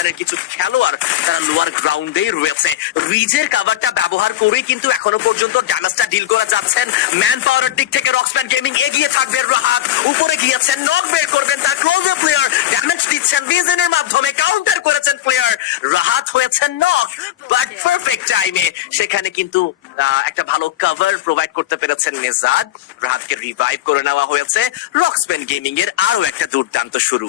রক্সম্যানের কিছু খেলোয়াড় তারা লোয়ার গ্রাউন্ডেই রয়েছে। রিজের কাভারটা ব্যবহার করেই কিন্তু এখনো পর্যন্ত ড্যামেজটা ডিল করে যাচ্ছেন। ম্যান পাওয়ারের দিক থেকে রক্সম্যান গেমিং এগিয়ে থাকবে। রাহাত উপরে গিয়েছেন, নক বের করবেন তার ক্লোজার প্লেয়ার, ড্যামেজ দিচ্ছেন ভিজনের মাধ্যমে, কাউন্টার করেছেন প্লেয়ার। রাহাত হয়েছেন নক, বাট পারফেক্ট টাইমে সেখানে কিন্তু একটা ভালো কভার প্রোভাইড করতে পেরেছেন নেজাদ। রাহাতকে রিভাইভ করে নেওয়া হয়েছে। রক্সম্যান গেমিং এর আরো একটা দুর্দান্ত শুরু।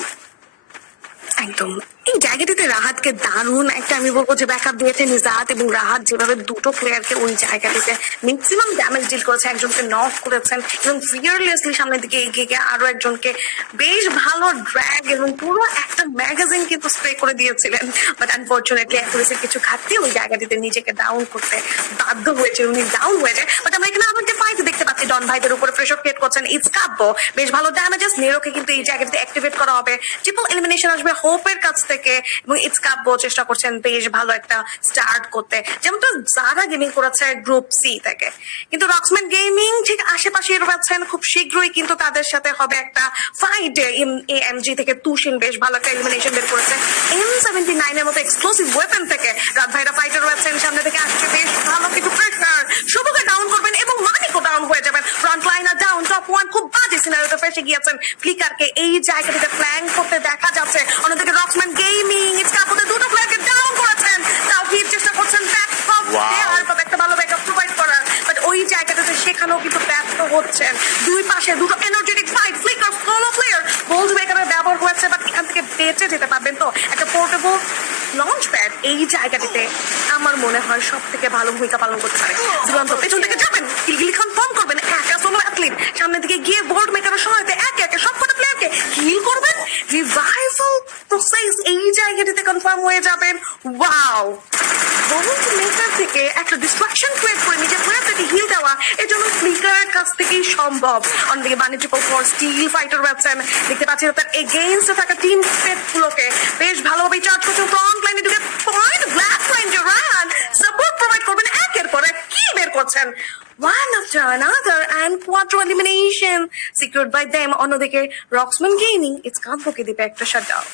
একদম এই জায়গাটিতে রাহাতকে দারুণ একটা আমি বলবো যে ব্যাকআপ দিয়েছে নিজাত, এবং রাহাত যেভাবে দুটো প্লেয়ারকে ওই জায়গাটিতে ম্যাক্সিমাম ড্যামেজ ডিল করেছে, একজনকে নক করেছেন এবং ফিয়ারলেসলি সামনের দিকে এগিয়ে গিয়ে আরো একজনকে বেশ ভালো ড্র্যাগ এবং পুরো একটা ম্যাগাজিন কিন্তু স্প্রে করে দিয়েছিলেন। বাট আনফর্চুনেটলি অ্যাকুরেসির কিছু ঘাটতি ওই জায়গাটিতে নিজেকে ডাউন করতে বাধ্য হয়েছে, উনি ডাউন হয়েছে। বাট আমরা এখানে আবার যে ফাইট দেখতে পাচ্ছি, ডন ভাইদের উপরে প্রেশার ক্রিয়েট করছেন ইটস কাব্য, বেশ ভালো ড্যামেজেস। নেরোকে কিন্তু এই জায়গাটিতে অ্যাক্টিভেট করা হবে, ট্রিপল এলিমিনেশন আসবে হোপের কাছ থেকে, এবং ইটস কাব্য চেষ্টা করছেন বেশ ভালো একটা স্টার্ট করতে, যেমনটা যারা গেমিং করেছে গ্রুপ সি থেকে। কিন্তু রক্সম্যান গেমিং ঠিক আশেপাশে রয়েছেন, খুব শীঘ্রই কিন্তু তাদের সাথে হবে একটা ফাইট। এএমজি থেকে তুষিন বেশ ভালো একটা এলিমিনেশন বের করেছে M79 এর মতো এক্সপ্লোসিভ ওয়েপন থেকে। রাত ভাইরা ফাইটে রয়েছেন, সামনে থেকে আসছে বেশ ভালো কিন্তু প্রেশার, শুভকে ডাউন করবেন এবং মানিকও ডাউন হয়ে যাবেন। Front liner down, top one খুব বাজে সিনারিওতে ফেসে গিয়েছেন। ফ্লিকারকে এই জায়গাটিতে ফ্ল্যাঙ্ক করতে দেখা যাচ্ছে। অন্যদিকে রক্সম্যান গেমিং ইটস কাপতে দুটো প্লেয়ারকে ডাউন করেছেন, তাও কি চেষ্টা করছেন ব্যাকআপ দেওয়ার বা একটা ভালো ব্যাকআপ প্রোভাইড করার, বাট ওই জায়গাটাতে সেখানেও কিন্তু ব্যর্থ হচ্ছেন। দুই পাশে দুটো energetic fight, flicker solo player bold মেকারের ব্যবহার হয়েছে, বাট এখান থেকে বেঁচে যেতে পারবেন তো। একটা পোর্টেবল লঞ্চ প্যাড এই জায়গাটিতে আমার মনে হয় সব থেকে ভালো ভূমিকা পালন করতে পারে। জীবন্ত পেছন থেকে যাবেন, কিলগিলি কনফার্ম করবেন, একা সোলো অ্যাথলিট সামনের দিকে গিয়ে বোল্ড মেকারের সহায়তায় একে একে সবকটা প্লেয়ারকে হিল করবেন। রিভাইভাল প্রসেস এই জায়গাটিতে কনফার্ম হয়ে যাবেন। ওয়াও, বোল্ড মেকার থেকে একটা ডিস্ট্রাকশন ক্রিয়েট করে নিজের প্লেয়ারটাকে হিল দেওয়া এর জন্য ফ্লিকারের কাছ থেকেই সম্ভব। অন্যদিকে বানি ট্রিপল ফোর স্টিল ফাইটার রয়েছেন, দেখতে পাচ্ছি তার এগেইনস্টে থাকা টিম গুলোকে বেশ ভালোভাবে চার্জ করছে। ফ্রন্ট লাইনে ঢুকে point black line run support provide করবেন, একের পর এক কি বের করছেন one after another and quadro elimination secured by them. অন্যদিকে রক্সম্যান গেমিং ইটস কাব্যকে দিবে একটা শাটডাউন।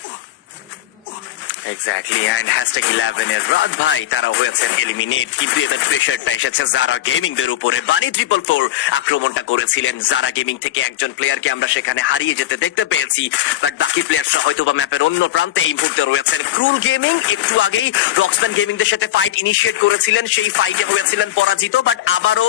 এক্স্যাক্টলি, এন্ড #11 এর রাত ভাই তারা হয়েছেন এলিমিনেট। কিন্তু এদের প্রেশারটা এসেছে যারা গেমিং দের উপরে। বানি 444 আক্রমণটা করেছিলেন যারা গেমিং থেকে একজন প্লেয়ারকে আমরা সেখানে হারিয়ে যেতে দেখতে পেয়েছি, বাট বাকি প্লেয়াররা হয়তো বা ম্যাপের অন্য প্রান্তে এই মুহূর্তে রয়েছেন। ক্রুল গেমিং একটু আগেই রক্সম্যান গেমিং দের সাথে ফাইট ইনিশিয়েট করেছিলেন, সেই ফাইটে হয়েছিলেন পরাজিত, বাট আবারও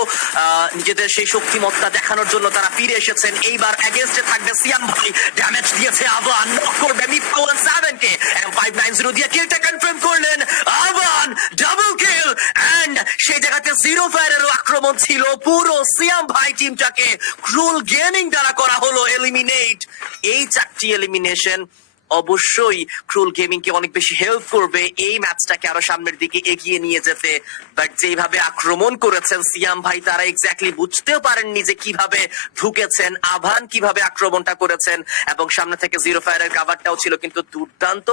নিজেদের সেই শক্তিমত্তা দেখানোর জন্য তারা ফিরে এসেছেন। এইবার এগেইনস্টে থাকবে সিয়াম ভাই, ড্যামেজ দিয়েছে আবার, নক করবে মিড-পাওয়ার 7 কে, M590 দিয়ে কিলটা কনফার্ম করলেন। আবান ডাবল কিল, এন্ড সেই জায়গাতে জিরো ফায়ারেরও আক্রমণ ছিল। পুরো সিয়াম ভাই টিমটাকে ক্রুল গেমিং দ্বারা করা হলো এলিমিনেট। এই 4টি এলিমিনেশন অবশ্যই ক্রুল গেমিং কে অনেক বেশি হেল্প করবে এই ম্যাচটাকে আরো সামনের দিকে এগিয়ে নিয়ে যেতে। বাট যেভাবে আক্রমণ করেছেন সিয়াম ভাই, তারা এক্স্যাক্টলি বুঝতেও পারেননি যে কিভাবে ঢুকেছেন, আভান কিভাবে আক্রমণটা করেছেন, এবং সামনে থেকে জিরো ফায়ারের কাভারটাও ছিল কিন্তু দুর্দান্ত।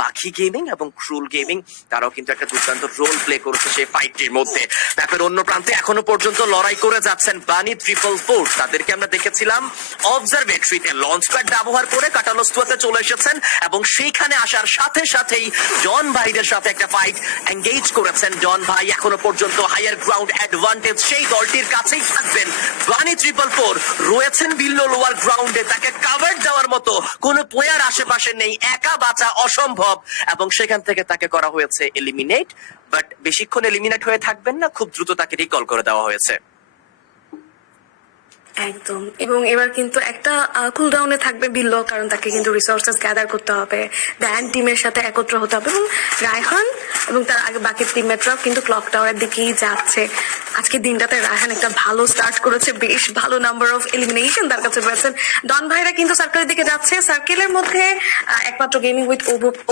পাখি গেমিং এবং ক্রুল গেমিং তারাও কিন্তু একটা দুর্দান্ত রোল প্লে করেছে সেই ফাইটটির মধ্যে। ম্যাপের অন্য প্রান্তে এখনো পর্যন্ত লড়াই করে যাচ্ছেন বানি 444। তাদেরকে আমরা দেখেছিলাম অবজারভেটরিতে লঞ্চ প্যাড ব্যবহার করে কাটালোস্তুয়াতে চলে এসেছেন, এবং সেইখানে আসার সাথে সাথেই ডন ভাইদের সাথে একটা ফাইট এঙ্গেজ করেছেন। ডন ভাই এখনো পর্যন্ত হায়ার গ্রাউন্ড অ্যাডভান্টেজ সেই দলটির কাছেই থাকবেন। বানি 444 রয়েছেন বিলো লোয়ার গ্রাউন্ডে, তাকে কাভার দেওয়ার মতো কোন প্লেয়ার আশেপাশে নেই, একা বাঁচা অসম্ভব, এবং সেখান থেকে তাকে করা হয়েছে এলিমিনেট। বাট বেশিক্ষণ এলিমিনেট হয়ে থাকবেন না, খুব দ্রুত তাকে রিকল করে দেওয়া হয়েছে। একদম, এবং এবার কিন্তু একটা কুলডাউনে থাকবে বিল্লো, কারণ তাকে কিন্তু রিসোর্সেস গ্যাদার করতে হবে, ড্যান টিমের সাথে একত্র হতে হবে, এবং রায়হান এবং তার আগে বাকি টিমমেটরাও কিন্তু ক্লক টাওয়ারের দিকেই যাচ্ছে। আজকে দিনটাতে রায়হান একটা ভালো স্টার্ট করেছে, বেশ ভালো নাম্বার অফ এলিমিনেশন তার কাছে রয়েছেন। ডন ভাইরা কিন্তু সার্কেলের দিকে যাচ্ছে, সার্কেলের মধ্যে একমাত্র গেমিং উইথ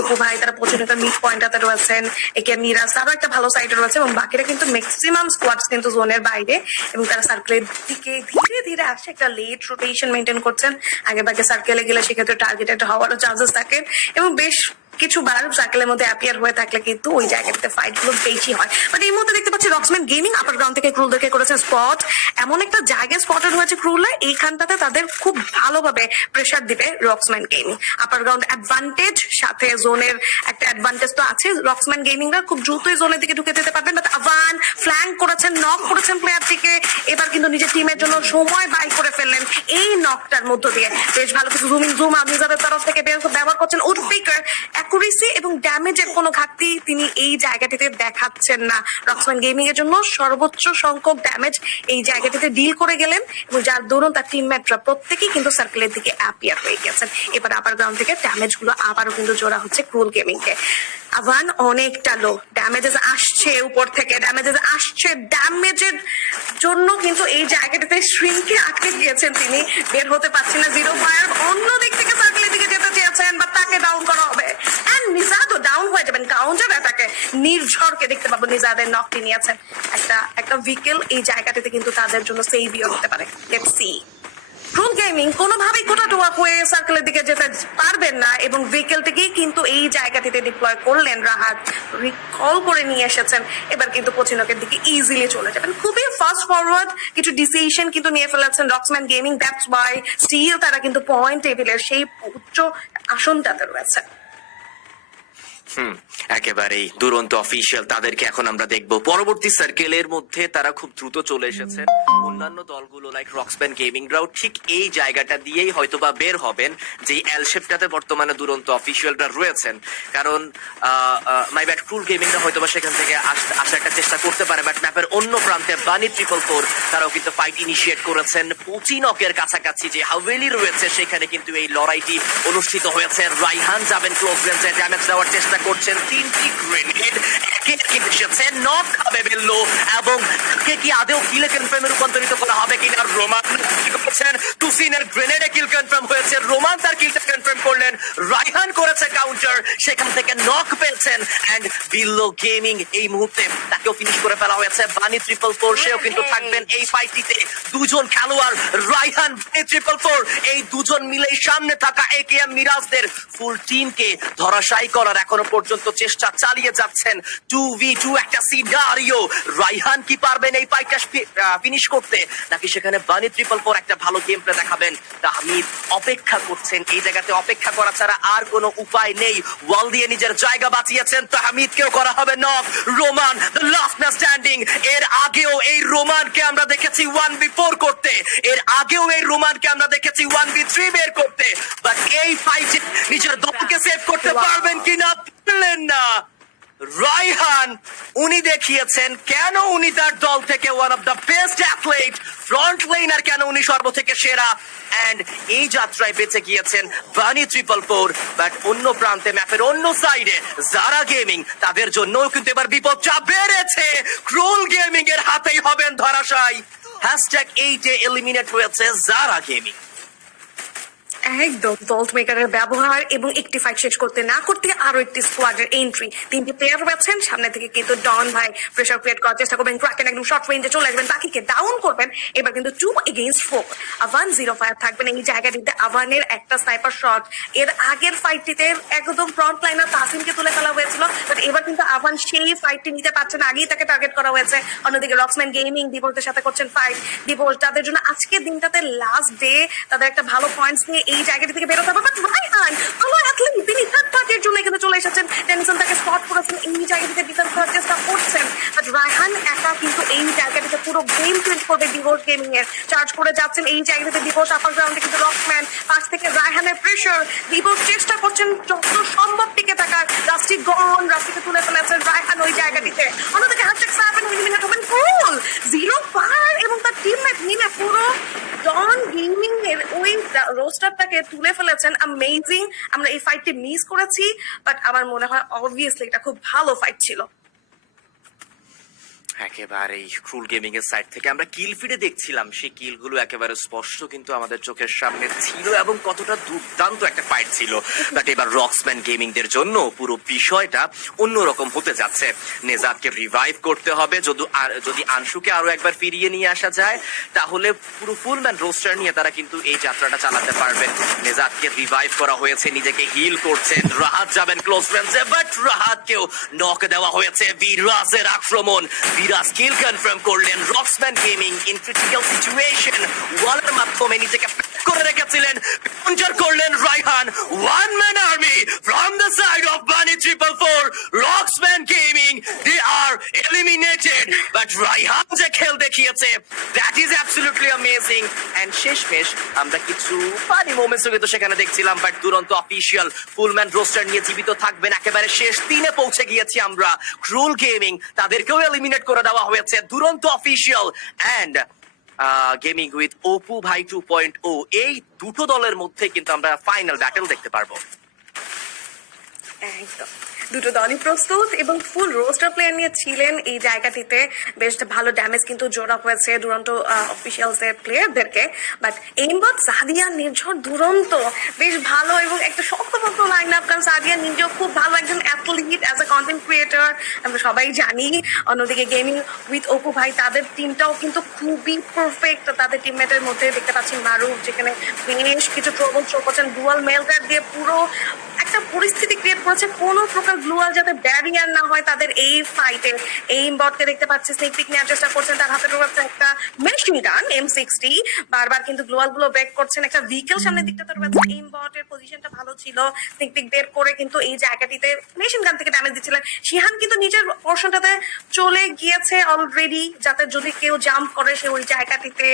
অপু ভাই তারা পর্যন্ত মিড পয়েন্টটাতে রয়েছেন, একে মিরাজ তারও একটা ভালো সাইডে রয়েছে, এবং বাকিরা কিন্তু ম্যাক্সিমাম স্কোয়াডস কিন্তু জোনের বাইরে, এবং তারা সার্কেলের দিকে ধীরে ধীরে আসছে, একটা লেট রোটেশন মেনটেন করছেন। আগে বাকি সার্কেলে গেলে সেক্ষেত্রে টার্গেটেড হওয়ারও চান্সেস থাকে, এবং বেশ কিছুবার সার্কেলের মধ্যে অ্যাপিয়ার হয়ে থাকলে কিন্তু ওই জায়গাটাতে ফাইট গুলো বেশি হয়। বাট এই মুহূর্তে দেখতে পাচ্ছি রক্সম্যান গেমিং আপার গ্রাউন্ড থেকে ক্রুলদেরকে করেছে স্পট। এমন একটা জায়গায় স্পটেড হয়েছে ক্রুলরা, এইখানটাতে তাদের খুব ভালোভাবে প্রেসার দিবে রক্সম্যান গেমিং। আপার গ্রাউন্ড অ্যাডভান্টেজ, সাথে জোনের একটা অ্যাডভান্টেজ তো আছে। রক্সম্যান গেমিংরা খুব দ্রুতই জোনের দিকে ঢুকে যেতে পারবেন, বাট আভান ফ্ল্যাঙ্ক করেছেন, নক করেছেন প্লেয়ারটিকে, এবার কিন্তু নিজের টিমের জন্য সময় বাই করে ফেললেন এই নকটার মধ্য দিয়ে। বেশ ভালো কিছু জুম আমিজাদের তরফ থেকে ব্যবহার করছেন উডপিকার। অ্যাকুরেসি এবং ড্যামেজের কোনো ঘাটতি তিনি এই জায়গাটিতে দেখাচ্ছেন না। রক্সম্যান গেমিং এর জন্য সর্বোচ্চ সংখ্যক ড্যামেজ এই জায়গাটিতে ডিল করে গেলেন, এবং যার দরুন তার টিমমেটরা প্রত্যেকেই কিন্তু সার্কেলের দিকে অ্যাপিয়ার হয়ে গেছেন। এবার আপার গ্রাউন্ড থেকে ড্যামেজ গুলো আবারও কিন্তু জোড়া হচ্ছে ক্রুল গেমিং কে। আভান অনেকটা লো, ড্যামেজেস আসছে উপর থেকে, ড্যামেজের জন্য কিন্তু এই জায়গাটাতে শ্রিঙ্কে আটকে গিয়েছেন তিনি, বের হতে পারছেন না। জিরো ফায়ার অন্য দিক থেকে সার্কেলের দিকে যেতে চেয়েছেন, বা তাকে ডাউন করা হবে, এন্ড নিজাদও ডাউন হয়ে যাবেন। কাউন্টার অ্যাটাকে নির্ঝরকে দেখতে পাবো নিজাদের নকটি নিয়েছেন। একটা ভিকেল এই জায়গাটাতে কিন্তু তাদের জন্য সেভিও হতে পারে। Let's see. ক্রুল গেমিং কোনোভাবেই কোটাটোয়া হয়ে সার্কেলের দিকে যেতে পারবেন না, এবং ভেহিকেলটিকেই কিন্তু এই জায়গাটিতে ডিপ্লয় করলেন। রাহাত রিকল করে নিয়ে এসেছেন, এবার কিন্তু পচিনকের দিকে ইজিলি চলে যাবেন। খুবই ফাস্ট ফরওয়ার্ড কিছু ডিসিশন কিন্তু নিয়ে ফেলেছেন Roxman gaming. That's why still তারা কিন্তু পয়েন্ট টেবিলের সেই উচ্চ আসনটাতে রয়েছে। একেবারেই দুরন্ত অফিসিয়াল, তাদেরকে এখন আমরা দেখবো পরবর্তী সার্কেলের মধ্যে। তারা খুব দ্রুত চলে এসেছেন। অন্যান্য দলগুলো লাইক রক্সম্যান গেমিংরাও ঠিক এই জায়গাটা দিয়েই হয়তোবা বের হবেন, যে এল শেপটাতে বর্তমানে দুরন্ত অফিসিয়ালরা রয়েছেন। কারণ মাই ব্যাড, ক্রুল গেমিংরা হয়তোবা সেখান থেকে আসার একটা চেষ্টা করতে পারে, বাট ম্যাপের অন্য প্রান্তে বানি 444 তারাও কিন্তু ফাইট ইনিশিয়েট করেছেন। পচিনকের কাছাকাছি যে হাভেলি রয়েছে সেখানে কিন্তু এই লড়াইটি অনুষ্ঠিত হয়েছে। রাইহান যাবেন ক্লোজ রেঞ্জে, ড্যামেজ দেওয়ার চেষ্টা করছেন। 3টি গ্রেনেড এসেছে, নক খাবে বেল্লো, এবং কে কি আদেও কিলে কনফার্মে রূপান্তরিত করা হবে কিনা। রোমান করছেন, তুসিনের গ্রেনেডে কিল কনফার্ম হয়েছে, রোমান তার কিলটা কনফার্ম করলেন, রাইহান করেছে কাউন্টার, সেখান থেকে নক পেয়েছেন, এন্ড বিল্লো গেমিং এই মুহূর্তে তাকেও ফিনিশ করে ফেলা হয়েছে। বানি 444 সেও কিন্তু থাকবেন এই ফাইটটিতে। দুজন খেলোয়াড় রাইহান, বানি 444, এই দুজন মিলেই সামনে থাকা একেএম মিরাজদের ফুল টিমকে ধরাশায়ী করার এখনো পর্যন্ত চেষ্টা চালিয়ে যাচ্ছেন। 2v2 একটা সিনারিও। রাইহান কি পারবেন এই ফাইটটা ফিনিশ করতে, নাকি সেখানে বানি 444 একটা ভালো গেম প্লে দেখাবেন? তাহমিদ অপেক্ষা করছেন, এই জায়গাতে অপেক্ষা করা ছাড়া আর কোনো উপায় নেই। ওয়াল দিয়ে নিজের জায়গা বাঁচিয়েছেন, তাহমিদকেও করা হবে knock. Roman the last man standing. এর আগেও এই রোমানকে আমরা দেখেছি 1v4 করতে, এর আগেও এই রোমানকে আমরা দেখেছি 1v3 বের করতে, বাট এই ফাইটে নিজের দলকে সেভ করতে পারবেন কিনা পারলেন না। রাইহান উনি দেখিয়েছেন কেন উনি তার দল থেকে one of the best athlete, front liner কেন উনি সর্ব থেকে সেরা, এন্ড এই যাত্রায় বেঁচে গিয়েছেন বানি 444। বাট অন্য প্রান্তে ম্যাপের অন্য সাইডে জারা গেমিং, তাদের জন্যও কিন্তু এবার বিপদটা বেড়েছে। ক্রুল গেমিং এর হাতেই হবেন ধরাশায়ী। #8 এলিমিনেট হয়েছে জারা গেমিং। একদম ভল্ট মেকারের ব্যবহার এবং একটি ফাইট শেষ করতে না করতে আরো একটি স্কোয়াডের এন্ট্রি। 3টি প্লেয়ার রয়েছেন সামনে থেকে, কিন্তু ডন ভাই প্রেসার ক্রিয়েট করার চেষ্টা করবেন। ক্রাকেন একদম শর্ট রেঞ্জে চলে আসবেন, বাকিকে ডাউন করবেন। এবার কিন্তু 2 এগেইনস্ট 4। আভান 0 ফায়ার থাকবেন এই জায়গাটিতে। আভানের একটা স্নাইপার শট এর আগের ফাইটটিতে একদম ফ্রন্ট লাইনার তাসিমকে তুলে ফেলা হয়েছিল, বাট এবার কিন্তু আভান সেই ফাইটটি নিতে পারছে না, আগেই তাকে টার্গেট করা হয়েছে। অন্যদিকে রক্সম্যান গেমিং দিবসের সাথে করছেন ফাইট। দিবস তাদের জন্য আজকের দিনটাতে লাস্ট ডে, তাদের একটা ভালো পয়েন্টস নিয়ে এই জায়গাটি থেকে বেরোতে হবে। বাট রাইহান ভালো অ্যাথলেট, তিনি থার্ড পার্টির জন্য এখানে চলে এসেছেন। টেনসন তাকে স্পট করেছেন, এই জায়গাটিতে ডিফেন্স করার চেষ্টা করছেন, বাট রাইহান একা কিন্তু এই জায়গাটিতে পুরো গেম চেঞ্জ করবে। দিবস গেমিং এর চার্জ করে যাচ্ছেন এই জায়গাটিতে। দিবস আপার গ্রাউন্ডে কিন্তু রকম্যান পাশ থেকে রাইহানের প্রেশার। দিবস চেষ্টা করছেন যত সম্ভব টিকে থাকার। রাস্টি গন, রাস্টিকে তুলে ফেলেছেন রাইহান ওই জায়গাটিতে। অন্যদিকে #7 এলিমিনেট হবেন ক্রুল। 0 ফায়ার এবং তার টিমমেট মিলে পুরো ডন গেমিং এর ওই রোস্টারটাকে তুলে ফেলেছেন। অ্যামেজিং। আমরা এই ফাইটটি মিস করেছি, বাট আমার মনে হয় অবভিয়াসলি এটা খুব ভালো ফাইট ছিল। একেবারেই ক্রুল গেমিং এর সাইড থেকে আমরা কিল ফিডে দেখছিলাম, সেই কিলগুলো একেবারে স্পষ্ট কিন্তু আমাদের চোখের সামনে ছিল এবং কতটা দুর্দান্ত একটা ফাইট ছিল। বাট এবার রক্সম্যান গেমিং দের জন্য পুরো বিষয়টা অন্যরকম হতে যাচ্ছে। নেজাদকে রিভাইভ করতে হবে, যদি আনশুকে আরো একবার ফিরিয়ে নিয়ে আসা যায় তাহলে পুরো ফুলম্যান রোস্টার নিয়ে তারা কিন্তু এই যাত্রাটা চালাতে পারবেন। নেজাদকে রিভাইভ করা হয়েছে, নিজেকে হিল করছেন, রাহাত যাবেন ক্লোজ ফ্রেন্ডসে, বাট রাহাতকেও নক দেওয়া হয়েছে। বিরাজের আক্রমণ, বিরাজ কিল কনফার্ম করলেন। Roxman gaming in critical situation, ওয়ালের মাধ্যমে নিজেকে করে রেখেছিলেন, কাউন্টার করলেন Raihan. One man army from the side of Bunny 444, Roxman gaming they are eliminated. But Raihan যে খেল দেখিয়েছে, that is absolutely amazing. And শেষমেশ আমরা কিছু ফানি মোমেন্টস কিন্তু সেখানে দেখছিলাম, বাট দুরন্ত অফিসিয়াল ফুলম্যান রোস্টার নিয়ে জীবিত থাকবেন। একেবারে শেষ দিনে পৌঁছে গিয়েছি আমরা। ক্রুল গেমিং তাদেরকেও এলিমিনেট করে দেওয়া হয়েছে। Duronto official and gaming with Apu ভাই 2.0, এই দুটো দলের মধ্যে কিন্তু আমরা ফাইনাল ব্যাটল দেখতে পারবো। একদম দুটো দলই প্রস্তুত এবং ফুল রোস্টার প্লেয়ার নিয়ে ছিলেন এই জায়গাটিতে। বেশ ভালো ড্যামেজ কিন্তু জোড়া হয়েছে দুরন্ত অফিসিয়ালসের প্লেয়ারদেরকে। বাট এইমবট সাদিয়া নির্ঝর দুরন্ত বেশ ভালো এবং একটা শক্তপোক্ত লাইন আপ, কারণ সাদিয়া নিজেও খুব ভালো একজন athlete as a content creator, আমরা সবাই জানি। অন্যদিকে গেমিং উইথ অপু ভাই তাদের টিমটাও কিন্তু খুবই পারফেক্ট। তাদের টিমমেটের মধ্যে দেখতে পাচ্ছি মারুফ, যেখানে বেশ কিছু ট্রবল থ্রো করছেন, ডুয়াল মেল গার্ড দিয়ে পুরো একটা পরিস্থিতি ক্রিয়েট করেছে কোনো প্রকার গ্লুয়াল যাতে ব্যারিয়ার না হয় তাদের এই ফাইটে। এইম বটকে দেখতে পাচ্ছি স্নেক পিক নেওয়ার চেষ্টা করছেন, তার হাতে রয়েছে একটা মেশিন গান M60, বারবার কিন্তু গ্লুয়াল গুলো ব্রেক করছেন। একটা ভেহিকেল সামনের দিকটাতে রয়েছে, এইম বটের পজিশনটা ভালো ছিল, স্নেক পিক বের করে কিন্তু এই জায়গাটিতে মেশিন গান থেকে ড্যামেজ দিচ্ছিলেন। শিহান কিন্তু নিজের পোর্শনটাতে চলে গিয়েছে অলরেডি, যাতে যদি কেউ জাম্প করে সে ওই জায়গাটিতে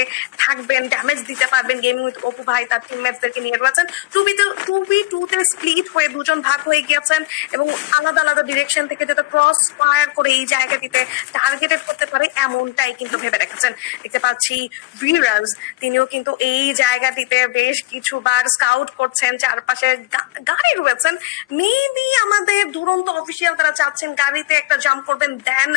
থাকবেন, ড্যামেজ দিতে পারবেন। গেমিং উইথ অপু ভাই তার টিমমেটসদেরকে নিয়ে রয়েছেন 2v2 স্প্লিট হয়ে দুজন ভাগ হয়ে গিয়েছেন এবং আলাদা আলাদা ডিরেকশন থেকে যাতে ক্রস ফায়ার করে এই জায়গাটিতে টার্গেটেড করতে পারে এমনটাই কিন্তু ভেবে রেখেছেন। দেখতে পাচ্ছি বিরাজ, তিনিও কিন্তু এই জায়গাটিতে বেশ কিছুবার স্কাউট করছেন, চারপাশে গাড়ি রয়েছেন। মেবি আমাদের দুরন্ত অফিসিয়াল তারা চাচ্ছেন গাড়িতে একটা জাম্প করবেন, দেন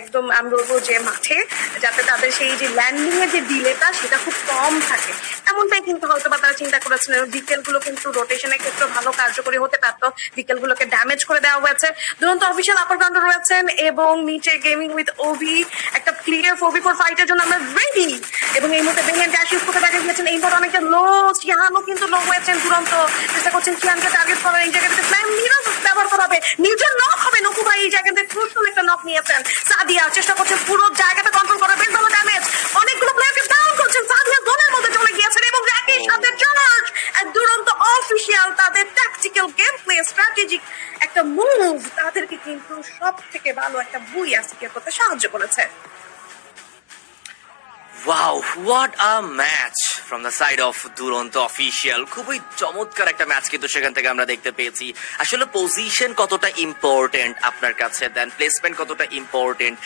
একদম আমি বলবো যে মাঠে, যাতে তাদের সেই যে ল্যান্ডিং এর যে ডিলেটা সেটা খুব কম থাকে, এমনটাই কিন্তু হয়তো বা তারা চিন্তা করেছেন। বিকেল গুলো কিন্তু রোটেশনের ক্ষেত্রে ভালো কার্যকরী হতে পারতো, বিকেল গুলোকে ড্যামেজ করে দেওয়া হয়েছে। দুরন্ত অফিসিয়াল আপার গ্রাউন্ডে রয়েছেন এবং নিচে গেমিং উইথ ওভি একটা ক্লিয়ার 4v4 ফাইটের জন্য আমরা রেডি। এবং এই মুহূর্তে বেনিয়ান ড্যাশ ইউজ করতে দেখা গিয়েছেন, এইবার অনেকটা লো, চিহানও কিন্তু লো হয়েছেন। দুরন্ত চেষ্টা করছেন চিহানকে টার্গেট করার, এই জায়গাটাতে ফ্ল্যাম মিরাজ ব্যবহার করা হবে, নিজের নক হবে। নকু ভাই এই জায়গাতে ক্রুশাল একটা নক নিয়েছেন। সাদিয়া চেষ্টা করছেন পুরো জায়গাটা কন্ট্রোল করার, বেশ ভালো ড্যামেজ, অনেকগুলো প্লেয়ারকে ডাউন করছেন। সাদিয়া জোনের মধ্যে চলে গিয়েছেন এবং একই সাথে চার্জ। দুরন্ত অফিসিয়াল তাদের ট্যাকটিক্যাল গেম প্লে স্ট্র্যাটেজিক একটা মুভ তাদেরকে কিন্তু সব থেকে ভালো একটা বুইয়া সিকিউর করতে সাহায্য করেছে। Wow, what a match from the side of দুরন্ত অফিসিয়াল। খুবই চমৎকার একটা ম্যাচ কিন্তু সেখান থেকে আমরা দেখতে পেয়েছি। আসলে পজিশন কতটা ইম্পর্টেন্ট আপনার কাছে, দেন প্লেসমেন্ট কতটা ইম্পর্টেন্ট,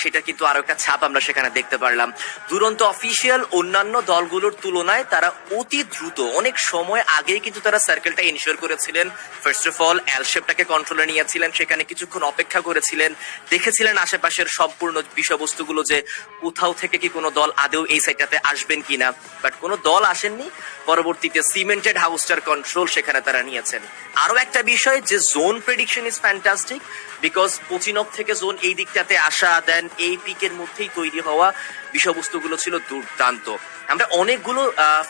সেটা কিন্তু আরো একটা ছাপ আমরা সেখানে দেখতে পারলাম। দুরন্ত অফিসিয়াল অন্যান্য দলগুলোর তুলনায় তারা অতি দ্রুত, অনেক সময় আগেই কিন্তু তারা সার্কেলটা ইনশিওর করেছিলেন। ফার্স্ট অফ অল অ্যালশেপটাকে কন্ট্রোলে নিয়েছিলেন, সেখানে কিছুক্ষণ অপেক্ষা করেছিলেন, দেখেছিলেন আশেপাশের সম্পূর্ণ বিষয়বস্তুগুলো যে কোথাও থেকে কি কোনো দল আদৌ এই সাইডটাতে আসবেন কিনা। বাট কোনো দল আসেননি। পরবর্তীতে সিমেন্টেড হাউসটার কন্ট্রোল সেখানে তারা নিয়েছেন। আরো একটা বিষয় যে zone prediction is fantastic, because পচিনক থেকে জোন এই দিকটাতে আসা, দেন এই পিকের মধ্যেই তৈরি হওয়া বিষয়বস্তুগুলো ছিল দুর্দান্ত। আমরা অনেকগুলো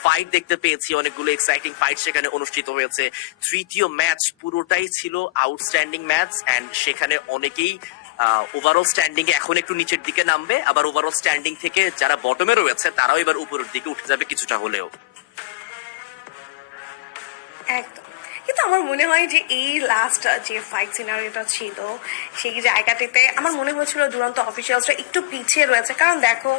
ফাইট দেখতে পেয়েছি, অনেকগুলো এক্সাইটিং ফাইট সেখানে অনুষ্ঠিত হয়েছে। তৃতীয় ম্যাচ পুরোটাই ছিল আউটস্ট্যান্ডিং ম্যাচ, এন্ড সেখানে অনেকেই ওভারঅল স্ট্যান্ডিং এ এখন একটু নিচের দিকে নামবে, আবার ওভারঅল স্ট্যান্ডিং থেকে যারা বটমে রয়েছে তারাও এবার উপরের দিকে উঠে যাবে কিছুটা হলেও। একদম, কিন্তু আমার মনে হয় যে এই লাস্ট যে ফাইট সিনারিওটা ছিল সেই জায়গাটিতে আমার মনে হয়েছিল দুরন্ত অফিসিয়ালসরা একটু পিছিয়ে রয়েছে। কারণ দেখো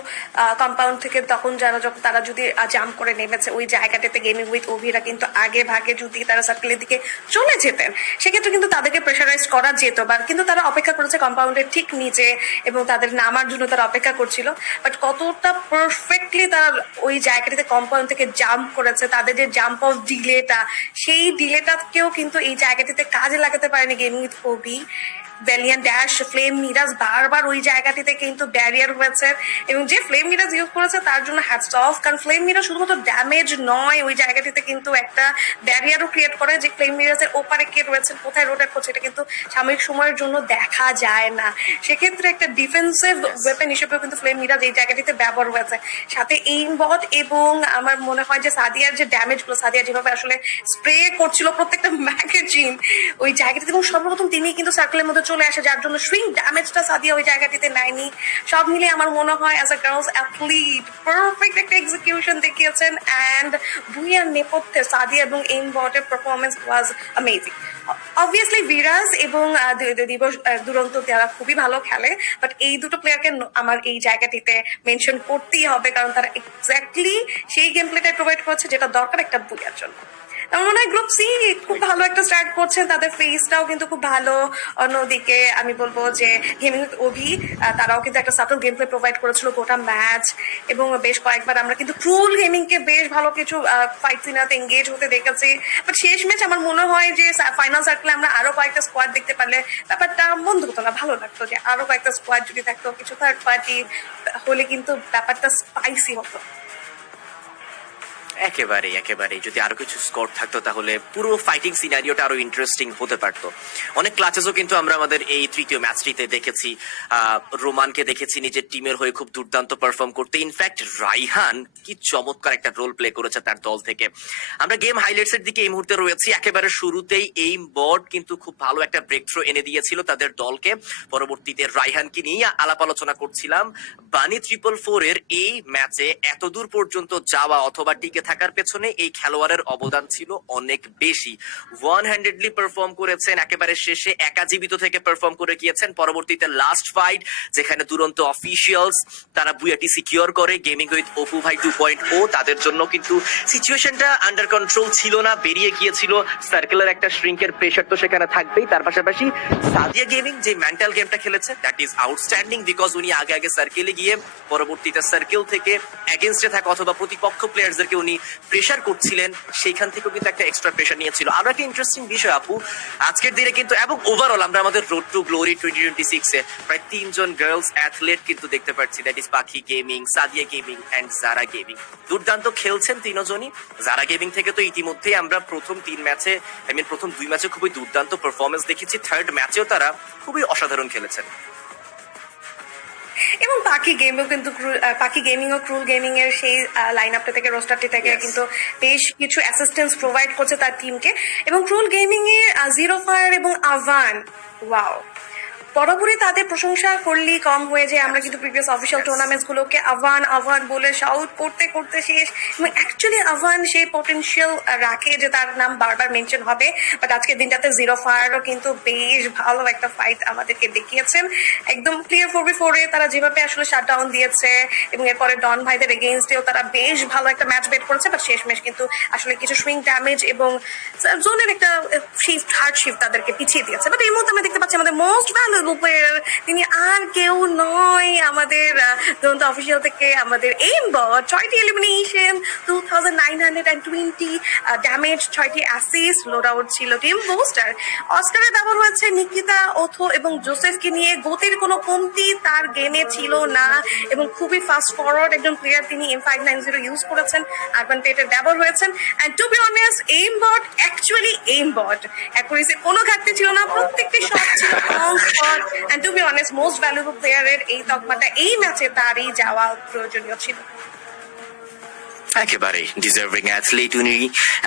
কম্পাউন্ড থেকে তখন যখন তারা যদি জাম্প করে নেমেছে ওই জায়গাটাতে গেমিং উইথ অভিরা কিন্তু আগে ভাগে যদি তারা সার্কেলের দিকে চলে যেতেন সেক্ষেত্রে কিন্তু তাদেরকে প্রেশারাইজ করা যেত, বা কিন্তু তারা অপেক্ষা করেছে কম্পাউন্ডের ঠিক নিচে এবং তাদের নামার জন্য তারা অপেক্ষা করছিল। বাট কতটা পারফেক্টলি তারা ওই জায়গাটিতে কম্পাউন্ড থেকে জাম্প করেছে, তাদের যে জাম্প অফ ডিলেটা, সেই ডিলেটাকেও কিন্তু এই জায়গাটিতে কাজে লাগাতে পারেনি gaming with Obi. Valiant dash flame Miraj বারবার ওই জায়গাটিতে কিন্তু ব্যারিয়ার হয়েছে, এবং যে ফ্লেম মিরাজ ইউজ করেছে তার জন্য হ্যাটস অফ, কারণ ফ্লেম মিরাজ শুধুমাত্র ড্যামেজ নয়, ওই জায়গাটিতে কিন্তু একটা ব্যারিয়ারও ক্রিয়েট করে, যে ফ্লেম মিরাজের ওপারে কে রয়েছে, কোথায় রোটেট করছে, এটা কিন্তু সাময়িক সময়ের জন্য দেখা যায় না। সেক্ষেত্রে একটা ডিফেন্সিভ ওয়েপেন হিসেবেও কিন্তু ফ্লেম মিরাজ এই জায়গাটিতে ব্যবহার হয়েছে। সাথে এইম বট, এবং আমার মনে হয় যে সাদিয়ার যে ড্যামেজ গুলো, সাদিয়া যেভাবে আসলে স্প্রে করছিল প্রত্যেকটা ম্যাগাজিন ওই জায়গাটিতে, এবং সর্বপ্রথম তিনি কিন্তু সার্কেলের মধ্যে চলে আসে, যার জন্য সুইং ড্যামেজটা সাদিয়া ওই জায়গাটিতে নেয়নি। সব মিলিয়ে আমার মনে হয় as a girls athlete perfect একটা এক্সিকিউশন দেখিয়েছেন, অ্যান্ড ভুইয়ার নেপথ্যে সাদিয়া এবং এইম বটের পারফরমেন্স ওয়াজ অ্যামেজিং। অবভিয়াসলি বিরাজ এবং দিবস দুরন্ত তারা খুবই ভালো খেলে, বাট এই দুটো প্লেয়ারকে আমার এই জায়গাটিতে মেনশন করতেই হবে, কারণ তারা এক্স্যাক্টলি সেই গেম প্লেটাই প্রোভাইড করছে যেটা দরকার একটা বুয়ার জন্য। আমার মনে হয় গ্রুপ সি খুব ভালো একটা স্টার্ট করছে, তাদের ফেসটাও কিন্তু খুব ভালো। অন্যদিকে আমি বলবো যে গেমিং অভি, তারাও কিন্তু একটা সাটল গেম প্লে প্রোভাইড করেছিল গোটা ম্যাচ, এবং বেশ কয়েকবার আমরা কিন্তু ক্রুল গেমিং কে বেশ ভালো কিছু ফাইট সিনাতে এঙ্গেজ হতে দেখেছি। বাট শেষ ম্যাচ আমার মনে হয় যে ফাইনাল সার্কেলে আমরা আরো কয়েকটা স্কোয়াড দেখতে পারলে ব্যাপারটা বন্ধ হতো না, ভালো লাগতো, যে আরো কয়েকটা স্কোয়াড যদি থাকতো, কিছু থার্ড পার্টি হলে কিন্তু ব্যাপারটা স্পাইসি হতো। একেবারেই একেবারেই যদি আরো কিছু স্কোর থাকতো তাহলে পুরো ফাইটিং সিনারিওটা আরো ইন্টারেস্টিং হতে পারতো। অনেক ক্লাচেসও কিন্তু আমরা আমাদের এই তৃতীয় ম্যাচটিতে দেখেছি। রোমানকে দেখেছি নিজের টিমের হয়ে খুব দুর্দান্ত পারফর্ম করতে। ইনফ্যাক্ট রাইহান কি চমৎকার একটা রোল প্লে করেছে তার দল থেকে। আমরা গেম হাইলাইটস এর দিকে এই মুহূর্তে রয়েছি। একেবারে শুরুতেই এইম বট কিন্তু খুব ভালো একটা ব্রেক থ্রো এনে দিয়েছিল তাদের দলকে। পরবর্তীতে রাইহানকে নিয়ে আলাপ আলোচনা করছিলাম। বানি 444 এর এই ম্যাচে এতদূর পর্যন্ত যাওয়া অথবা টিকে থাকার পেছনে এই খেলোয়াড়ের অবদান ছিল অনেক বেশি। ওয়ান হ্যান্ডেডলি পারফর্ম করেছেন, একেবারে শেষে একা জীবিত থেকে পারফর্ম করে গিয়েছেন। পরবর্তীতে লাস্ট ফাইট যেখানে দুরন্ত অফিসিয়ালস তারা বুয়াটি সিকিউর করে, গেমিং উইথ অপু ভাই 2.0 তাদের জন্য কিন্তু সিচুয়েশনটা আন্ডার কন্ট্রোল ছিল না, বেরিয়ে গিয়েছিল। সার্কেলের একটা শ্রিঙ্কের প্রেশার তো সেখানে থাকবেই, তার পাশাপাশি সাদিয়া গেমিং যে মেন্টাল গেমটা খেলেছে দ্যাট ইজ আউটস্ট্যান্ডিং, বিকজ উনি আগে আগে সার্কেলে গিয়ে পরবর্তীতে সার্কেল থেকে এগেনস্টে থাকা অথবা প্রতিপক্ষ প্লেয়ারদেরকে উনি প্রেশার করছিলেন, সেইখান থেকেও কিন্তু একটা এক্সট্রা প্রেশার নিয়েছিল। আরো একটা ইন্টারেস্টিং বিষয় আপু, আজকের দিনে কিন্তু এবং ওভারঅল আমরা আমাদের রোড টু গ্লোরি 2026 এ প্রায় 3 জন গার্লস অ্যাথলেট কিন্তু দেখতে পাচ্ছি, that is Pakhi gaming, Sadia gaming and Zara gaming. দুর্দান্ত খেলছেন তিনজনই। জারা গেমিং থেকে তো ইতিমধ্যেই আমরা প্রথম 2 ম্যাচে খুবই দুর্দান্ত পারফরমেন্স দেখেছি। থার্ড ম্যাচেও তারা খুবই অসাধারণ খেলেছেন। এবং পাখি গেমিং ও ক্রুল গেমিং এর সেই লাইন আপটা থেকে রোস্টারটি থেকে কিন্তু বেশ কিছু অ্যাসিস্ট্যান্স প্রোভাইড করছে তার টিমকে। এবং ক্রুল গেমিং এ জিরো ফায়ার এবং আভান, ওয়াও, বরাবরই তাদের প্রশংসা করলেই কম হয়ে যায়। আমরা কিন্তু প্রিভিয়াস অফিসিয়াল টুর্নামেন্টস গুলোকে আভান আভান বলে শাউট করতে করতে শেষ, এবং অ্যাকচুয়ালি আভান সেই পটেনশিয়াল রাখে যে তার নাম বারবার মেনশন হবে। বাট আজকের দিনটাতে জিরো ফায়ারও কিন্তু বেশ ভালো একটা ফাইট আমাদেরকে দেখিয়েছেন। একদম ক্লিয়ার 4v4 এ তারা যেভাবে আসলে শাটডাউন দিয়েছে, এবং এরপরে ডন ভাইদের এগেইনস্টেও তারা বেশ ভালো একটা ম্যাচ বেট করেছে। বাট শেষ ম্যাচ কিন্তু আসলে কিছু সুইং ড্যামেজ এবং জোনের একটা হার্ড শিফট তাদেরকে পিছিয়ে দিয়েছে। বাট এই মুহূর্তে আমরা দেখতে পাচ্ছি আমাদের মোস্ট ভ্যালুয়েবল প্লেয়ার, তিনি আর কেউ নয় আমাদের দুরন্ত অফিসিয়াল থেকে আমাদের এইম বট। 6টি এলিমিনেশন, 2920 ড্যামেজ, 6টি অ্যাসিস্ট, লোড আউট ছিল টিম বুস্টার। অস্কারের ব্যবহার হয়েছে নিকিতা, ওথো এবং জোসেফকে নিয়ে। গতির কোনো কমতি তার গেমে ছিল না, এবং খুবই ফাস্ট ফরওয়ার্ড একজন প্লেয়ার তিনি। M590 ইউজ করেছেন, আরবান পেটের ব্যবহার হয়েছেন। And to be honest, aim bot actually aim bot, অ্যাকুরেসির কোনো ঘাটতি ছিল না, প্রত্যেকটি শট ছিল long shot. And to be honest, most valuable player এর এই তকমাটা এই ম্যাচে তারই যাওয়া প্রয়োজনীয় ছিল। একেবারেই ডিজার্ভিং অ্যাথলিট উনি,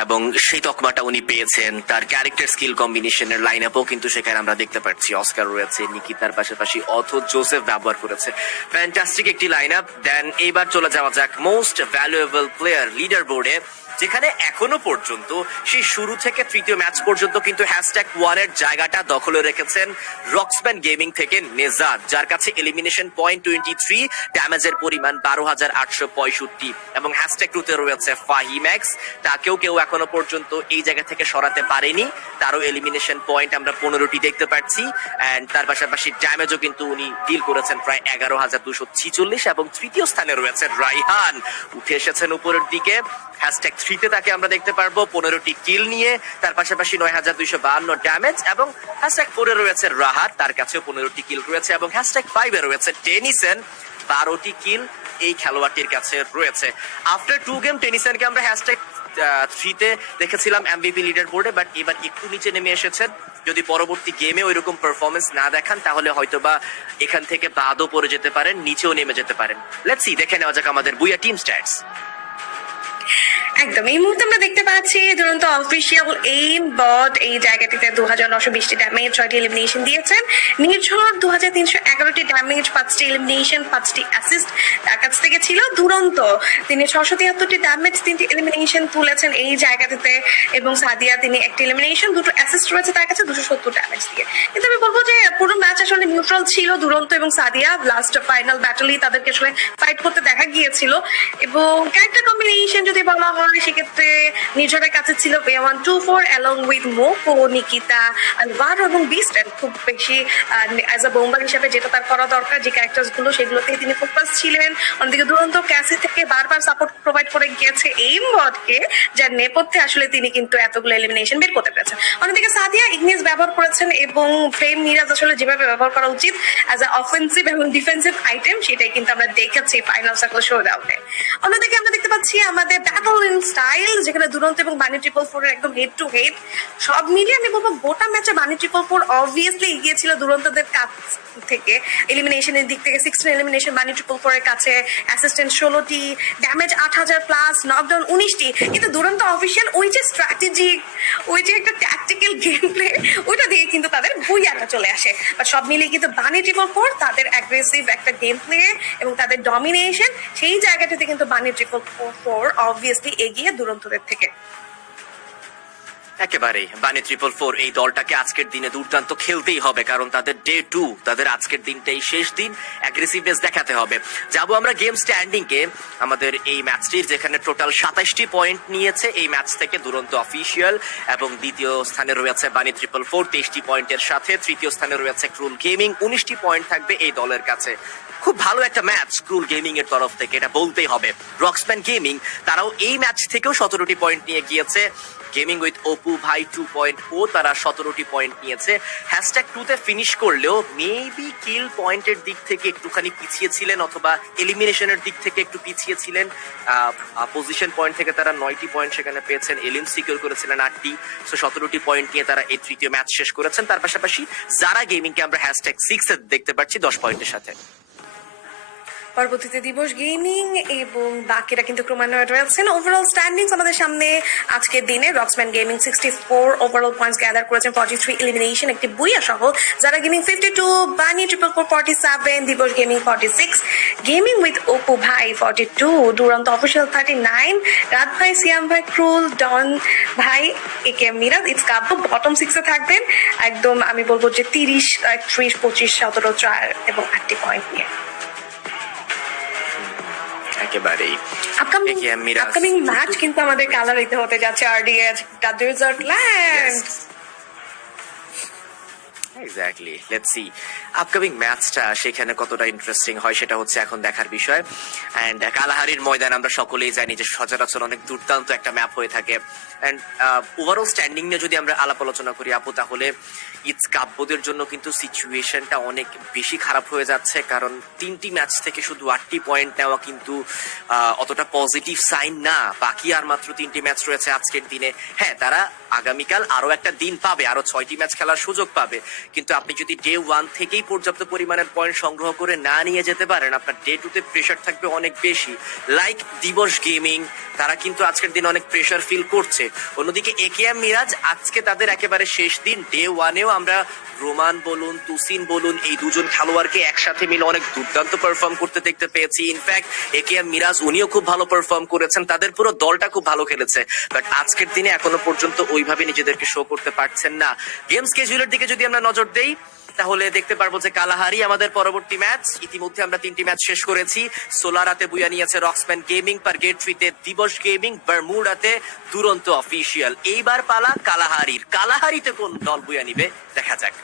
এবং সেই তকমাটা উনি পেয়েছেন। তার ক্যারেক্টার স্কিল কম্বিনেশনের লাইন আপও কিন্তু সেখানে আমরা দেখতে পাচ্ছি। অস্কার রয়েছে, নিকিতার পাশাপাশি অথো জোসেফ ব্যবহার করেছে। ফ্যান্টাস্টিক একটি লাইন আপ। দেন এইবার চলে যাওয়া যাক মোস্ট ভ্যালুয়েবল প্লেয়ার লিডার বোর্ডে, যেখানে এখনো পর্যন্ত সেই শুরু থেকে তৃতীয় ম্যাচ পর্যন্ত কিন্তু #1 এর জায়গাটা দখলে রেখেছেন রক্সম্যান গেমিং থেকে নেজাদ, যার কাছে এলিমিনেশন পয়েন্ট 23, ড্যামেজের পরিমাণ 12,865, এবং #2 রয়েছে ফাহিম্যাক্স। তাকেও কেউ এখনো পর্যন্ত এই জায়গা থেকে সরাতে পারেনি। তারও এলিমিনেশন পয়েন্ট আমরা 15টি দেখতে পাচ্ছি। এন্ড তার পাশাপাশি ড্যামেজও কিন্তু উনি ডিল করেছেন প্রায় 11,246, এবং তৃতীয় স্থানে রয়েছে রাইহান, উঠে এসেছেন উপরের দিকে। #3 থ্রিতে তাকে আমরা দেখতে পারবো 15টি কিল নিয়ে, তার পাশাপাশি 9252 ড্যামেজ, এবং হ্যাশট্যাগ 4-এ রয়েছে রাহাত, তার কাছেও 15টি কিল রয়েছে, এবং হ্যাশট্যাগ 5-এ রয়েছে টেনিসন, 12টি কিল এই খেলোয়াড়টির কাছে রয়েছে। আফটার 2 গেম টেনিসনকে আমরা হ্যাশট্যাগ 3-তে দেখেছিলাম এমভিপি লিডার বোর্ডে, বাট এবার একটু নিচে নেমে এসেছেন। যদি পরবর্তী গেমে ওইরকম পারফরমেন্স না দেখান তাহলে হয়তোবা এখান থেকে বাদও পড়ে যেতে পারেন, নিচেও নেমে যেতে পারেন। লেটস সি, দেখে নেওয়া যাক আমাদের বুইয়া টিম স্ট্যাটস। একদম এই মুহূর্তে আমরা দেখতে পাচ্ছি দুরন্ত অফিসিয়াল এইম বট এই জায়গাটিতে 2920টি ড্যামেজ, 6টি এলিমিনেশন দিয়েছেন। নির্ঝর 2311টি ড্যামেজ, 5টি এলিমিনেশন, 5টি অ্যাসিস্ট তার কাছ থেকে ছিল। দুরন্ত তিনি 673টি ড্যামেজ, 3টি এলিমিনেশন তুলেছেন এই জায়গাটিতে, এবং সাদিয়া তিনি একটি এলিমিনেশন, 2টো অ্যাসিস্ট রয়েছে তার কাছে 270 ড্যামেজ দিয়ে। কিন্তু আমি বলবো যে পুরো ম্যাচ আসলে নিউট্রাল ছিল। দুরন্ত এবং সাদিয়া লাস্ট ফাইনাল ব্যাটলেই তাদেরকে আসলে ফাইট করতে দেখা গিয়েছিল, এবং ক্যারেক্টার কম্বিনেশন যদি বলা হয় সেক্ষেত্রে নির্ঝরের কাছে ছিল P124 along with মোকো, নিকিতা, আলভারো এবং বিস্টেন। খুব বেশি অ্যাজ আ বোম্বার হিসেবে যেটা তার করা দরকার, যে ক্যারেক্টার্স গুলো সেগুলোতেই তিনি ফোকাস ছিলেন। অন্যদিকে দুরন্ত ক্যাসি থেকে বারবার সাপোর্ট প্রোভাইড করে গিয়েছে এইম বটকে, যার নেপথ্যে আসলে তিনি কিন্তু এতগুলো এলিমিনেশন বের করতে পেরেছেন। অন্যদিকে সাদিয়া ইগনিস ব্যবহার করেছেন, এবং ফ্লেম মিরাজ আসলে যেভাবে ব্যবহার করা উচিত অ্যাজ আ অফেন্সিভ এবং ডিফেন্সিভ আইটেম, সেটাই কিন্তু আমরা দেখেছি ফাইনাল সার্কেল শো ডাউনে। অন্যদিকে আমরা দেখতে পাচ্ছি আমাদের ব্যাটল ইন স্টাইল, যেখানে দুরন্ত এবং বানি 444 এর একদম হেড টু হেড। সব মিলিয়ে আমি বলবো গোটা ম্যাচে বানি 444 অবভিয়াসলি এগিয়ে ছিল দুরন্তদের কাছ থেকে। এলিমিনেশনের দিক থেকে 16 এলিমিনেশন বানি 444 এর কাছে, অ্যাসিস্ট্যান্ট 16টি, ড্যামেজ 8000 প্লাস, নকডাউন 19টি। কিন্তু দুরন্ত অফিসিয়াল ওই যে স্ট্র্যাটেজি, ওই যে একটা ট্যাকটিক্যাল গেম প্লে, ওইটা দিয়ে কিন্তু তাদের বুইয়াটা চলে আসে। বাট সব মিলিয়ে কিন্তু বানি 444 তাদের অ্যাগ্রেসিভ একটা গেম প্লে এবং তাদের ডমিনেশন, সেই জায়গাটাতে কিন্তু বানি 444 অবভিয়াসলি এগিয়ে দুরন্তদের থেকে। একেবারেই বানি 444 এই দলটাকে আজকের দিনে দুর্দান্ত খেলতেই হবে, কারণ তাদের ডে 2, তাদের আজকের দিনটাই শেষ দিন, অ্যাগ্রেসিভনেস দেখাতে হবে। যাবো আমরা গেম স্ট্যান্ডিং কে, আমাদের এই ম্যাচটির যেখানে টোটাল 27টি পয়েন্ট নিয়েছে এই ম্যাচ থেকে দুরন্ত অফিসিয়াল, এবং দ্বিতীয় স্থানে রয়েছে বানি 444 23টি পয়েন্টের সাথে, তৃতীয় স্থানে রয়েছে ক্রুল গেমিং 19টি পয়েন্ট থাকবে এই দলের কাছে। খুব ভালো একটা ম্যাচ ক্রুল গেমিং এর তরফ থেকে, এটা বলতেই হবে। রক্সম্যান গেমিং তারাও এই ম্যাচ থেকেও 17টি পয়েন্ট নিয়ে গিয়েছে। গেমিং উইথ অপু ভাই 2.0 তারা 17টি পয়েন্ট নিয়েছে। হ্যাশট্যাগ 2-তে ফিনিশ করলেও মেবি কিল পয়েন্টের দিক থেকে একটুখানি পিছিয়ে ছিলেন, অথবা এলিমিনেশনের দিক থেকে একটু পিছিয়ে ছিলেন। পজিশন পয়েন্ট থেকে তারা 9টি পয়েন্ট সেখানে পেয়েছেন, এলিম সিকিউর করেছিলেন 8টি। সো 17টি পয়েন্ট নিয়ে তারা এই তৃতীয় ম্যাচ শেষ করেছেন। তার পাশাপাশি যারা গেমিংকে আমরা হ্যাশট্যাগ 6-এ দেখতে পাচ্ছি 10 পয়েন্টের সাথে। পরবর্তীতে দিবস গেমিং এবং বাকিরা কিন্তু ক্রমান্বয়ে রয়েছেন। ওভারঅল স্ট্যান্ডিংস আমাদের সামনে আজকের দিনে রক্সম্যান গেমিং 64 ওভারঅল পয়েন্টস গ্যাদার করেছেন, 43 এলিমিনেশন, একটি বুইয়া সহ। যারা গেমিং 52, বানি 444 47, দিবস গেমিং 46, গেমিং উইথ অপু ভাই 42, দুরন্ত অফিসিয়াল 39, রাত ভাই, সিয়াম ভাই, ক্রুল, ডন ভাই, একে মিরাজ, ইটস কাব্য বটম 6-এ থাকবেন। একদম আমি বলবো যে 30, 30, 25, 17, 4 এবং 8টি পয়েন্ট নিয়ে। একেবারেই আপকামিং ম্যাচ কিন্তু আমাদের কালারিতে হতে যাচ্ছে RDH the desert land. Exactly, let's see upcoming ম্যাচটা সেখানে কতটা ইন্টারেস্টিং হয় সেটা হচ্ছে এখন দেখার বিষয়। এন্ড কালাহারির ময়দান আমরা সকলেই জানি যে সচরাচর অনেক দুর্দান্ত একটা ম্যাপ হয়ে থাকে। এন্ড ওভারঅল স্ট্যান্ডিং নিয়ে যদি আমরা আলাপ আলোচনা করি আপু, তাহলে ইটস কাব্যদের জন্য কিন্তু সিচুয়েশনটা অনেক বেশি খারাপ হয়ে যাচ্ছে, কারণ 3টি ম্যাচ থেকে শুধু 8টি পয়েন্ট নেওয়া কিন্তু অতটা পজিটিভ সাইন না। বাকি আর মাত্র 3টি ম্যাচ রয়েছে আজকের দিনে। হ্যাঁ, তারা আগামীকাল আরো একটা দিন পাবে, আরো 6টি ম্যাচ খেলার সুযোগ পাবে, কিন্তু আপনি যদি ডে 1 থেকেই পর্যাপ্ত পরিমাণের পয়েন্ট সংগ্রহ করে না নিয়ে যেতে পারেন, আপনার ডে 2-তে প্রেশার থাকবে অনেক বেশি। লাইক দিবস গেমিং, তারা কিন্তু আজকের দিন অনেক প্রেশার ফিল করছে। অন্যদিকে একেএম মিরাজ, আজকে তাদের একেবারে শেষ দিন। ডে 1-এও আমরা রোমান বলুন, তুসিন বলুন, এই দুজন খেলোয়াড়কে একসাথে মিলে অনেক দুর্দান্ত পারফর্ম করতে দেখতে পেয়েছি। ইনফ্যাক্ট একেএম মিরাজ উনিও খুব ভালো পারফর্ম করেছেন, তাদের পুরো দলটা খুব ভালো খেলেছে। বাট আজকের দিনে এখনো পর্যন্ত ওইভাবে নিজেদেরকে শো করতে পারছেন না। গেম স্কেজুলের দিকে যদি আমরা নজর দেই, তাহলে দেখতে পারবো যে কালাহারি আমাদের পরবর্তী ম্যাচ। ইতিমধ্যে আমরা 3টি ম্যাচ শেষ করেছি। সোলারাতে বুয়া নিয়েছে রক্সম্যান গেমিং, পারগেট 3-তে দিবস গেমিং, বারমুডাতে দুরন্ত অফিসিয়াল। এইবার পালা কালাহারির। কালাহারিতে কোন দল বুয়া নিবে দেখা যাক।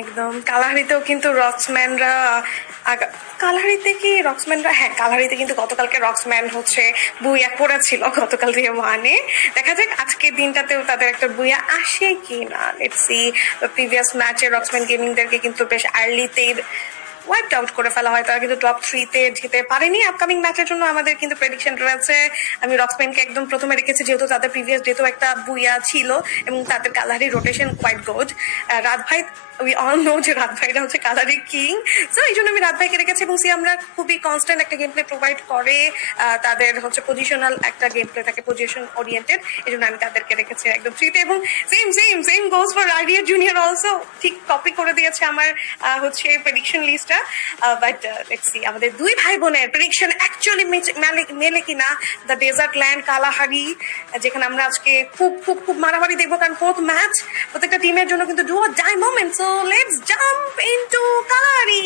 একদম কালাহারিতেও কিন্তু রক্সম্যানরা কালাহারিতে কি রক্সম্যানরা, হ্যাঁ কালাহারিতে কিন্তু গতকালকে রক্সম্যান হচ্ছে বুইয়া করেছিল গতকাল দিয়ে ওয়ানে। দেখা যাক আজকের দিনটাতেও তাদের একটা বুইয়া আসে কি না। Let's see. প্রিভিয়াস ম্যাচে রক্সম্যান গেমিংদেরকে কিন্তু বেশ আর্লিতেই ওয়াইপ আউট করে ফেলা হয়, তারা কিন্তু টপ 3-তে যেতে পারেনি। আপকামিং ম্যাচের জন্য আমাদের কিন্তু প্রেডিকশন রয়েছে। আমি রক্সম্যানকে একদম প্রথমে রেখেছি, যেহেতু তাদের প্রিভিয়াস ডেতেও একটা বুইয়া ছিল এবং তাদের কালাহারি রোটেশন কোয়াইট গুড। রাত ভাই, উই অল নো যে রাত ভাইরা হচ্ছে কালারি কিং, সো এই জন্য আমি রাত ভাইকে রেখেছি। এবং আমরা খুবই কনস্ট্যান্ট একটা গেম প্লে প্রোভাইড করে, তাদের হচ্ছে পজিশনাল একটা গেম প্লে থাকে, পজিশন ওরিয়েন্টেড, এই জন্য আমি তাদেরকে রেখেছি একদম 3-তে। এবং সেম গোজ ফর রাইডিয়া জুনিয়র অলসো, ঠিক কপি করে দিয়েছে আমার হচ্ছে প্রেডিকশন লিস্টটা। বাট লেটস সি আমাদের দুই ভাই বোনের প্রেডিকশন অ্যাকচুয়ালি মেলে কিনা। দ্য ডেজার্ট ল্যান্ড কালাহারি, যেখানে আমরা আজকে খুব খুব খুব মারামারি দেখবো, কারণ ফোর্থ ম্যাচ প্রত্যেকটা টিমের জন্য কিন্তু do or die moment. So let's jump into Kalahari.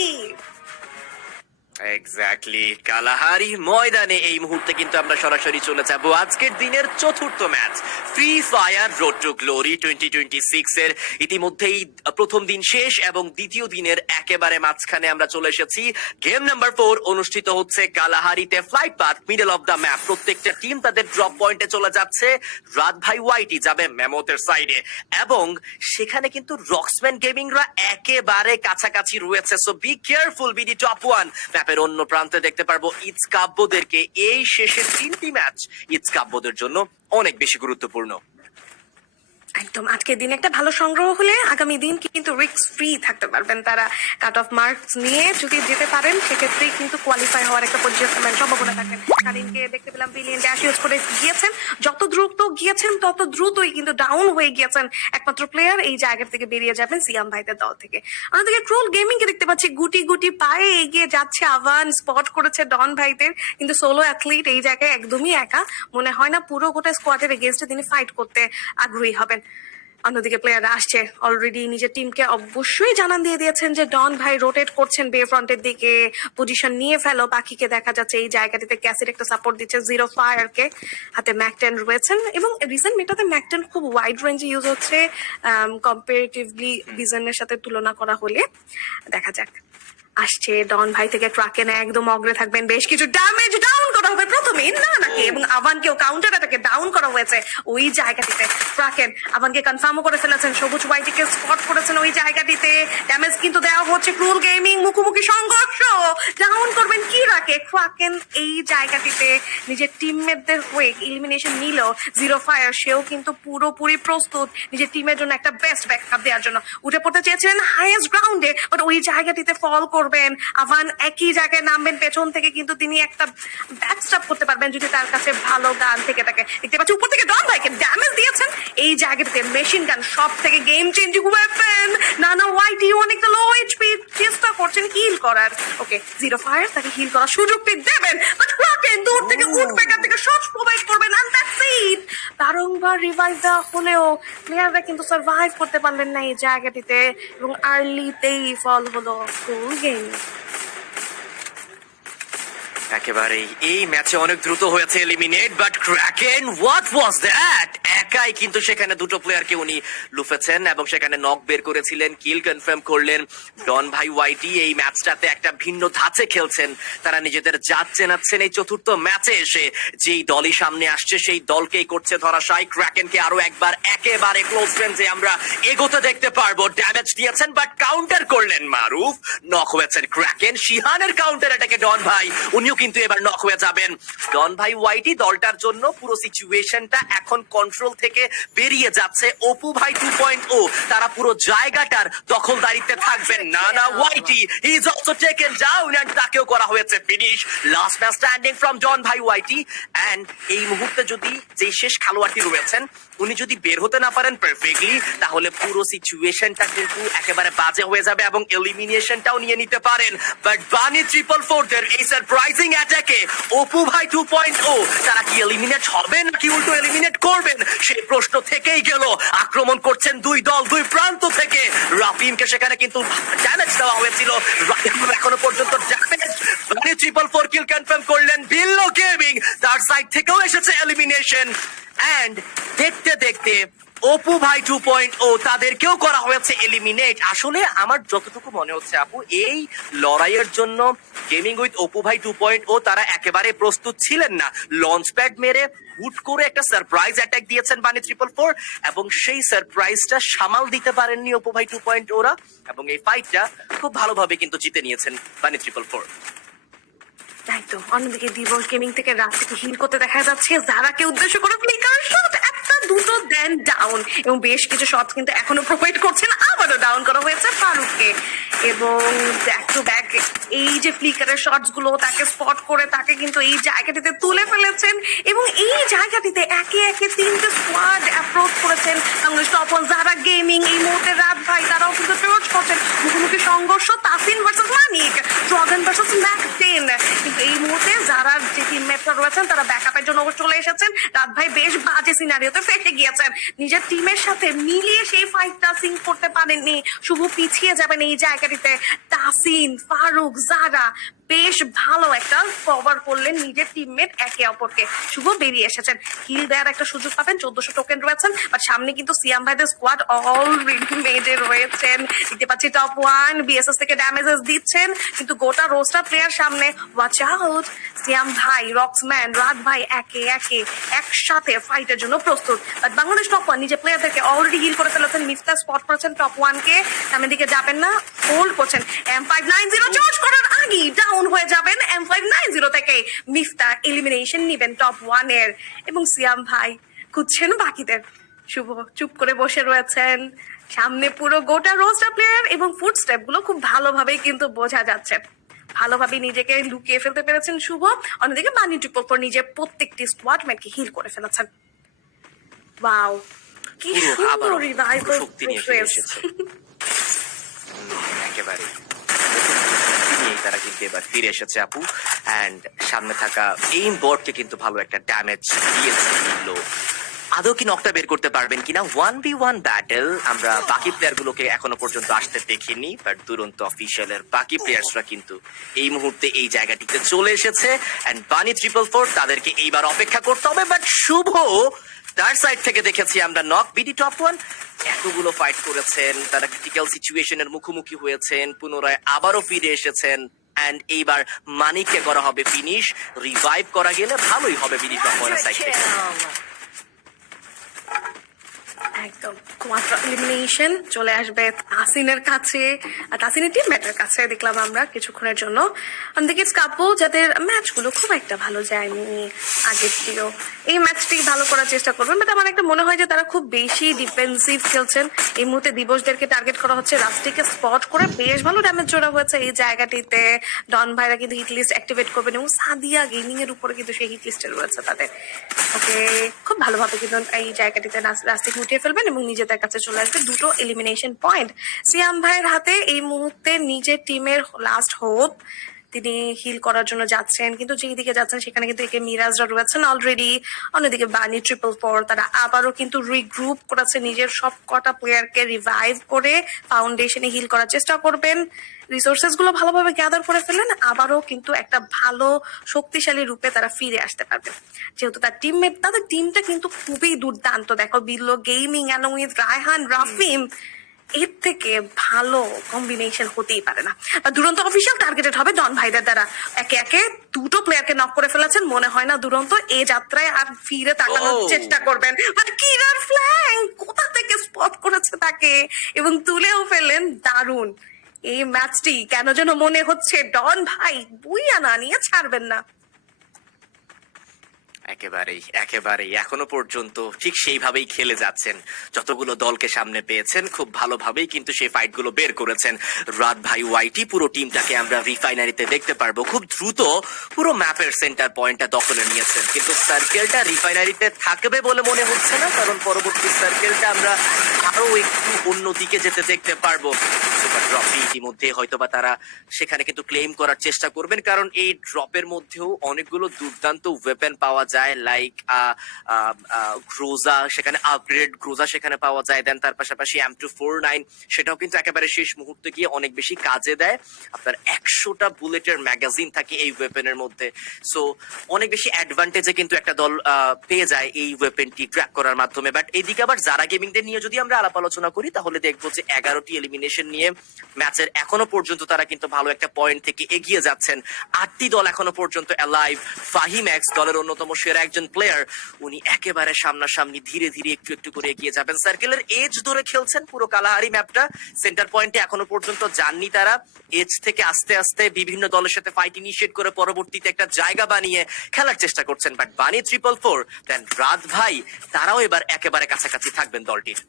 Exactly, Kalahari ময়দানে এই মুহূর্তে কিন্তু আমরা সরাসরি চলে যাব আজকের দিনের চতুর্থ match, free fire road to Glory 2026 এর। ইতিমধ্যেই প্রথম দিন শেষ এবং দ্বিতীয় দিনের একেবারে মাঝখানে আমরা চলে এসেছি। গেম নাম্বার 4 অনুষ্ঠিত হচ্ছে কালাহারিতে, flight path middle of the map. প্রত্যেকটা টিম তাদের ড্রপ পয়েন্টে চলে যাচ্ছে। রাত ভাই ওয়াইটি যাবে ম্যামথের সাইডে এবং সেখানে কিন্তু রক্সম্যান গেমিংরা একেবারে কাছাকাছি রয়েছে। So be careful BD top 1। ম্যাপের অন্য প্রান্তে দেখতে পারবো ইটস কাব্যদেরকে। এই শেষের 3টি ম্যাচ ইটস কাব্যদের জন্য অনেক বেশি গুরুত্বপূর্ণ। একদম আজকের দিন একটা ভালো সংগ্রহ হলে আগামী দিন কিন্তু রিস্ক ফ্রি থাকতে পারবেন তারা। কাট অফ মার্কস নিয়ে যদি যেতে পারেন সেক্ষেত্রেই কিন্তু কোয়ালিফাই হওয়ার একটা সম্ভাবনা থাকে। কারিনকে দেখতে পেলাম ব্রিলিয়েন্ট ড্যাশ ইউজ করে গিয়েছেন, যত দ্রুত গিয়েছেন তত দ্রুতই কিন্তু ডাউন হয়ে গিয়েছেন একমাত্র প্লেয়ার। এই জায়গা থেকে বেরিয়ে যাবেন সিয়াম ভাইদের দল থেকে। অন্যদিকে ট্রোল গেমিং কে দেখতে পাচ্ছি গুটি গুটি পায়ে এগিয়ে যাচ্ছে। আভান স্পট করেছে ডন ভাইদের, কিন্তু সোলো অ্যাথলিট এই জায়গায় একদমই একা। মনে হয় না পুরো গোটা স্কোয়াডের এগেইনস্টে তিনি ফাইট করতে আগ্রহী হবেন। অন্যদিকে প্লেয়াররা আসছে, অলরেডি নিজের টিমকে অবশ্যই জানান দিয়ে দিয়েছেন যে ডন ভাই রোটেট করছেন বে ফ্রন্টের দিকে, পজিশন নিয়ে ফেলো। বাকিকে দেখা যাচ্ছে এই জায়গাটিতে ক্যাসিড একটা সাপোর্ট দিচ্ছে জিরো ফায়ারকে, হাতে ম্যাকটেন রয়েছেন। এবং রিসেন্ট মেটাতে ম্যাকটেন খুব ওয়াইড রেঞ্জে ইউজ হচ্ছে কম্পারেটিভলি বিজনের সাথে তুলনা করা হলে। দেখা যাক আসছে ডন ভাই থেকে ট্রাকেন, একদম অগ্রে থাকবেন। বেশ কিছু ড্যামেজ ডাউন করা হবে প্রথমেই না নাকি, এবং আভানকেও কাউন্টার অ্যাটাকে ডাউন করা হয়েছে ওই জায়গাটিতে। ট্রাকেন আভানকে কনফার্মও করে ফেলেছেন, সবুজ ওয়াইটিকে স্পট করেছেন ওই জায়গাটিতে। ড্যামেজ কিন্তু দেওয়া হচ্ছে ক্রুল গেমিং, মুখোমুখি সংঘর্ষ। ডাউন করবেন কি রাখে ট্রাকেন এই জায়গাটিতে নিজের টিমমেটদের হয়ে এলিমিনেশন নিল জিরো ফায়ার। সেও কিন্তু পুরোপুরি প্রস্তুত নিজের টিমের জন্য একটা বেস্ট ব্যাকআপ দেওয়ার জন্য। উঠে পড়তে চেয়েছিলেন হাইয়েস্ট গ্রাউন্ডে, বাট ওই জায়গাটিতে ফল করবেন। আভান একই জায়গায় নামবেন, পেছন থেকে কিন্তু তিনি একটা ব্যাকস্টপ করতে পারবেন যদি তার কাছে ভালো গান থেকে থাকে। দেখতে পাচ্ছি উপর থেকে ডন ভাইকে ড্যামেজ দিয়েছেন এই জায়গাটিতে। মেশিন গান সব থেকে গেম চেঞ্জিং ওয়েপন। নানা ওয়াইটি অনেকটা লো এইচপি, চেষ্টা করছেন হিল করার। ওকে জিরো ফায়ার তাকে হিল করার সুযোগটি দেবেন, বাট ক্রাকেন দূর থেকে উঠবে, এখান থেকে শট প্রোভাইড করবেন। And that's it. বারংবার রিভাইভ দেওয়া হলেও প্লেয়াররা কিন্তু সার্ভাইভ করতে পারলেন না এই জায়গাটিতে, এবং আর্লিতেই ফল হলো ফুল গেম। একেবারেই এই ম্যাচে অনেক দ্রুত হয়েছে eliminate, but kraken what was that. একাই কিন্তু সেখানে দুটো প্লেয়ারকে উনি লুফেছেন এবং সেখানে নক বের করেছিলেন, কিল কনফার্ম করলেন। ডন ভাই ওয়াইটি এই ম্যাচটাতে একটা ভিন্ন ধাঁচে খেলছেন। তারা নিজেদের জাত চেনাচ্ছেন এই চতুর্থ ম্যাচে এসে। যেই দলই সামনে আসছে সেই দলকেই করছে ধরাশায়ী। ক্র্যাকেনকে আরো একবার একেবারে ক্লোজ রেঞ্জে আমরা এগোতে দেখতে পারবো। ড্যামেজ দিয়েছেন বাট কাউন্টার করলেন মারুফ। নক হয়েছেন ক্র্যাকেন। শিহানের কাউন্টার এটাকে ডন ভাই, উনিও কিন্তু এবার নক হয়ে যাবেন। ডন ভাই ওয়াইটি দলটার জন্য পুরো সিচুয়েশনটা এখন কন্ট্রোল থেকে বেরিয়ে যাচ্ছে। অপু ভাই 2.0 তারা পুরো জায়গাটার দখলদারিত্বে থাকবেন। নানা YT he is also taken down and তাকেও করা হয়েছে ফিনিশ। Last man standing from Don ভাই ওয়াইটি। এন্ড এই মুহূর্তে যদি যে শেষ খেলোয়াড়টি রয়েছেন উনি যদি বের হতে না পারেন পারফেক্টলি, তাহলে পুরো সিচুয়েশনটা কিন্তু একেবারে বাজে হয়ে যাবে এবং এলিমিনেশনটাও নিয়ে নিতে পারেন। বাট বানি 444 দের এই সারপ্রাইজিং অ্যাটাকে অপু ভাই 2.0 তারা কি এলিমিনেট হবেন নাকি উল্টো এলিমিনেট করবেন সেই প্রশ্ন থেকেই গেল। আক্রমণ করছেন দুই দল দুই প্রান্ত থেকে। রাফিমকে সেখানে কিন্তু ড্যামেজ দেওয়া হয়েছিল, এখনো পর্যন্ত ড্যামেজ। বানি 444 কিল কনফার্ম করলেন। বিল্লো গেমিং তার সাইড থেকেও এসেছে এলিমিনেশন। এন্ড দেখতে দেখতে অপু ভাই 2.0 তাদেরকেও করা হয়েছে এলিমিনেট। আসলে আমার যতটুকু মনে হচ্ছে আপু, এই লড়াইয়ের জন্য গেমিং উইথ অপু ভাই 2.0 তারা একেবারে প্রস্তুত ছিলেন না। লঞ্চ প্যাড মেরে হুট করে একটা সারপ্রাইজ অ্যাটাক দিয়েছেন বানি 444 এবং সেই সারপ্রাইজটা সামাল দিতে পারেননি অপু ভাই 2.0 ওরা, এবং এই ফাইটটা খুব ভালোভাবে কিন্তু জিতে নিয়েছেন বানি 444। তাই তো, অন্যদিকে দিবস গেমিং থেকে রাস্তাকে হিল করতে দেখা যাচ্ছে যারাকে উদ্দেশ্য করে ফ্লিকার শট একটা দুটো দেন ডাউন, এবং বেশ কিছু শট কিন্তু এখনো প্রোভাইড করছেন। আবারও ডাউন করা হয়েছে ফারুককে, এবং ব্যাক টু ব্যাক এই যে ফ্লিকারের শটস গুলো তাকে স্পট করে তাকে কিন্তু এই জায়গাটিতে তুলে ফেলেছেন, এবং এই জায়গাটিতে একে একে তিনটে স্কোয়াড অ্যাপ্রোচ করেছেন বাংলাদেশ টপ ওয়ান যারা গেমিং। এই মুহূর্তে রাত ভাই তারাও কিন্তু অ্যাপ্রোচ করছেন, মুখোমুখি সংঘর্ষ তাসিন ভার্সেস মানিক, ড্রাগন ভার্সেস ম্যাকটেন। কিন্তু এই মুহূর্তে যারা যে টিমমেটরা রয়েছেন তারা ব্যাকআপের জন্য চলে এসেছেন। রাত ভাই বেশ বাজে সিনারিওতে ফেসে গিয়েছেন, নিজের টিমের সাথে মিলিয়ে সেই ফাইটটা সিঙ্ক করতে পারেননি। শুভ পিছিয়ে যাবেন এই জায়গাটিতে। তাসিন, ফারুক, জারা বেশ ভালো একটা কভার করলেন নিজের টিমমেট একে অপরকে। শুভ বেরিয়ে এসেছেন, কিল দেওয়ার একটা সুযোগ পাবেন, 1400 টোকেন রয়েছেন, বাট সামনে কিন্তু সিয়াম ভাইদের স্কোয়াড অলরেডি মেজে রয়েছেন। দেখতে পাচ্ছি টপ ওয়ান বিএসএস থেকে ড্যামেজেস দিচ্ছেন, কিন্তু গোটা রোস্টার প্লেয়ার সামনে। ওয়াচ আউট, সিয়াম ভাই, রক্সম্যান, রাত ভাই একে একে একসাথে ফাইটের জন্য প্রস্তুত। বাট বাংলাদেশ টপ ওয়ান নিজের প্লেয়ারদেরকে অলরেডি হিল করে ফেলেছেন। মিফতা স্পট করেছেন টপ ওয়ানকে, সামনের দিকে যাবেন না, হোল্ড করছেন। M590 চার্জ করার আগেই ডাউন হয়ে যাবেন। M590 থেকে মিফতা এলিমিনেশন নিবেন টপ ওয়ান এর, এবং সিয়াম ভাই খুঁজছেন বাকিদের। শুভ চুপ করে বসে রয়েছেন, সামনে পুরো গোটা রোস্টার প্লেয়ার, এবং ফুট স্টেপ গুলো খুব ভালোভাবেই কিন্তু বোঝা যাচ্ছে। ভালোভাবে নিজেকে লুকিয়ে ফেলতে পেরেছেন শুভ। অন্যদিকে বানি 444 নিজের প্রত্যেকটি স্কোয়াড মেটকে হিল করে ফেলেছেন। ওয়াও, কি পুরো সুন্দর আবারও রিভাইভাল শক্তি নিয়ে ফিরে এসেছে। একেবারে নিয়েই তারা কিন্তু এবার ফিরে এসেছে আপু, অ্যান্ড সামনে থাকা এইম বোর্ডকে কিন্তু ভালো একটা ড্যামেজ দিয়েছে। আদৌ কি নকটা বের করতে পারবেন কিনা? 1v1 ব্যাটেল আমরা বাকি প্লেয়ার গুলোকে এখনো পর্যন্ত আসতে দেখিনি, বাট দুরন্ত অফিসিয়ালের বাকি প্লেয়ার্সরা কিন্তু এই মুহূর্তে এই জায়গাটিতে চলে এসেছে, এন্ড বানি 444 তাদেরকে এইবার অপেক্ষা করতে হবে। বাট শুভ তার সাইড থেকে দেখেছি আমরা নক বিডি টপ ওয়ান এতগুলো ফাইট করেছেন, তারা ক্রিটিক্যাল সিচুয়েশনের মুখোমুখি হয়েছেন, পুনরায় আবারও ফিরে এসেছেন, এন্ড এইবার মানিককে করা হবে ফিনিশ। রিভাইভ করা গেলে ভালোই হবে বিডি টপ ওয়ানের সাইড থেকে। একদম কোয়ার্টার এলিমিনেশন চলে আসবে তাসিনের কাছে, আর তাসিনের টিম ম্যাটের কাছে দেখলাম আমরা কিছুক্ষণের জন্য। অন্যদিকে কাপু যাদের ম্যাচগুলো খুব একটা ভালো যায়নি আগের দিকেও, এই ম্যাচটি ভালো করার চেষ্টা করবেন, বাট আমার একটা মনে হয় যে তারা খুব বেশি ডিফেন্সিভ খেলছেন। এই মুহূর্তে দিবসদেরকে টার্গেট করা হচ্ছে, রাস্টিকে স্পট করে বেশ ভালো ড্যামেজ জোড়া হয়েছে এই জায়গাটিতে। ডন ভাইরা কিন্তু হিট লিস্ট অ্যাক্টিভেট করবেন, এবং সাদিয়া গেমিং এর উপরে কিন্তু সেই হিট লিস্টে রয়েছে তাদের। ওকে, খুব ভালোভাবে কিন্তু এই জায়গাটিতে রাস্টিক উঠিয়ে ফেলবেন এবং নিজেদের কাছে চলে আসবে দুটো এলিমিনেশন পয়েন্ট। সিয়াম ভাইয়ের হাতে এই মুহূর্তে নিজের টিমের লাস্ট হোপ, তিনি হিল করার জন্য যাচ্ছেন, কিন্তু যেই দিকে যাচ্ছেন সেখানে কিন্তু একে মিরাজরা রয়েছেন অলরেডি। অন্যদিকে বানি 444 তারা আবারও কিন্তু রিগ্রুপ করেছে, নিজের সব কটা প্লেয়ারকে রিভাইভ করে ফাউন্ডেশনে হিল করার চেষ্টা করবেন। রিসোর্সেস গুলো ভালোভাবে গ্যাদার করে ফেলেন, আবারও কিন্তু একটা ভালো শক্তিশালী রূপে তারা ফিরে আসতে পারবে, যেহেতু তার টিমমেট, তাদের টিমটা কিন্তু খুবই দুর্দান্ত। দেখো বিল্লো গেমিং অ্যালং উইথ রায়হান, রাফিম, এর থেকে ভালো কম্বিনেশন হতেই পারে না। দুরন্ত অফিসিয়াল টার্গেটেড হবে ডন ভাইদের দ্বারা, একে একে দুটো প্লেয়ারকে নক করে ফেলেছেন। মনে হয় না দুরন্ত এ যাত্রায় আর ফিরে তাকানোর চেষ্টা করবেন, বাট কিরার ফ্ল্যাঙ্ক কোথা থেকে স্পট করেছে তাকে এবং তুলেও ফেললেন। দারুণ এই ম্যাচটি, কেন যেন মনে হচ্ছে ডন ভাই বুইয়া না নিয়ে ছাড়বেন না। একেবারেই একেবারেই এখনো পর্যন্ত ঠিক সেইভাবেই খেলে যাচ্ছেন, যতগুলো দলকে সামনে পেয়েছেন খুব ভালোভাবেই কিন্তু সেই ফাইট গুলো বের করেছেন। রাত ভাই ওয়াইটি পুরো টিমটাকে আমরা রিফাইনারিতে দেখতে পারবো, খুব দ্রুত পুরো ম্যাপের সেন্টার পয়েন্টটা দখলে নিয়েছেন, কিন্তু সার্কেলটা রিফাইনারিতে থাকবে বলে মনে হচ্ছে না, কারণ পরবর্তী সার্কেলটা আমরা আরো একটু অন্যদিকে যেতে দেখতে পারবো। সুপার ড্রপটি ইতিমধ্যে হয়তোবা তারা সেখানে কিন্তু ক্লেম করার চেষ্টা করবেন, কারণ এই ড্রপের মধ্যেও অনেকগুলো দুর্দান্ত ওয়েপেন পাওয়া যায়। যায়, লাইক গ্রোজা, সেখানে আপগ্রেড গ্রোজা সেখানে পাওয়া যায়। দেন তার পাশাপাশি M249 সেটাও কিন্তু একেবারে শেষ মুহূর্তে গিয়ে অনেক বেশি কাজে দেয়। আপনার 100টা বুলেটের ম্যাগাজিন থাকে এই ওয়েপেনের মধ্যে, সো অনেক বেশি অ্যাডভান্টেজে কিন্তু একটা দল পেয়ে যায় এই ওয়েপেনটি ক্র্যাক করার মাধ্যমে। বাট এদিকে আবার যারা গেমিংদের নিয়ে যদি আমরা আলাপ আলোচনা করি তাহলে দেখবো যে 11টি এলিমিনেশন নিয়ে ম্যাচের এখনো পর্যন্ত তারা কিন্তু ভালো একটা পয়েন্ট থেকে এগিয়ে যাচ্ছেন। 8টি দল এখনো পর্যন্ত অ্যালাইভ। ফাহিম এক্স দলের অন্যতম সেরা একজন প্লেয়ার, উনি একেবারে সামনাসামনি ধীরে ধীরে একটু একটু করে এগিয়ে যাবেন। সার্কেলের এজ ধরে খেলছেন পুরো কালাহারি ম্যাপটা, সেন্টার পয়েন্টে এখনো পর্যন্ত যাননি তারা। এজ থেকে আস্তে আস্তে বিভিন্ন দলের সাথে ফাইট ইনিশিয়েট করে পরবর্তীতে একটা জায়গা বানিয়ে খেলার চেষ্টা করছেন। বাট বানি 444 দেন রাত ভাই তারাও এবার একেবারে কাছাকাছি থাকবেন দলটির।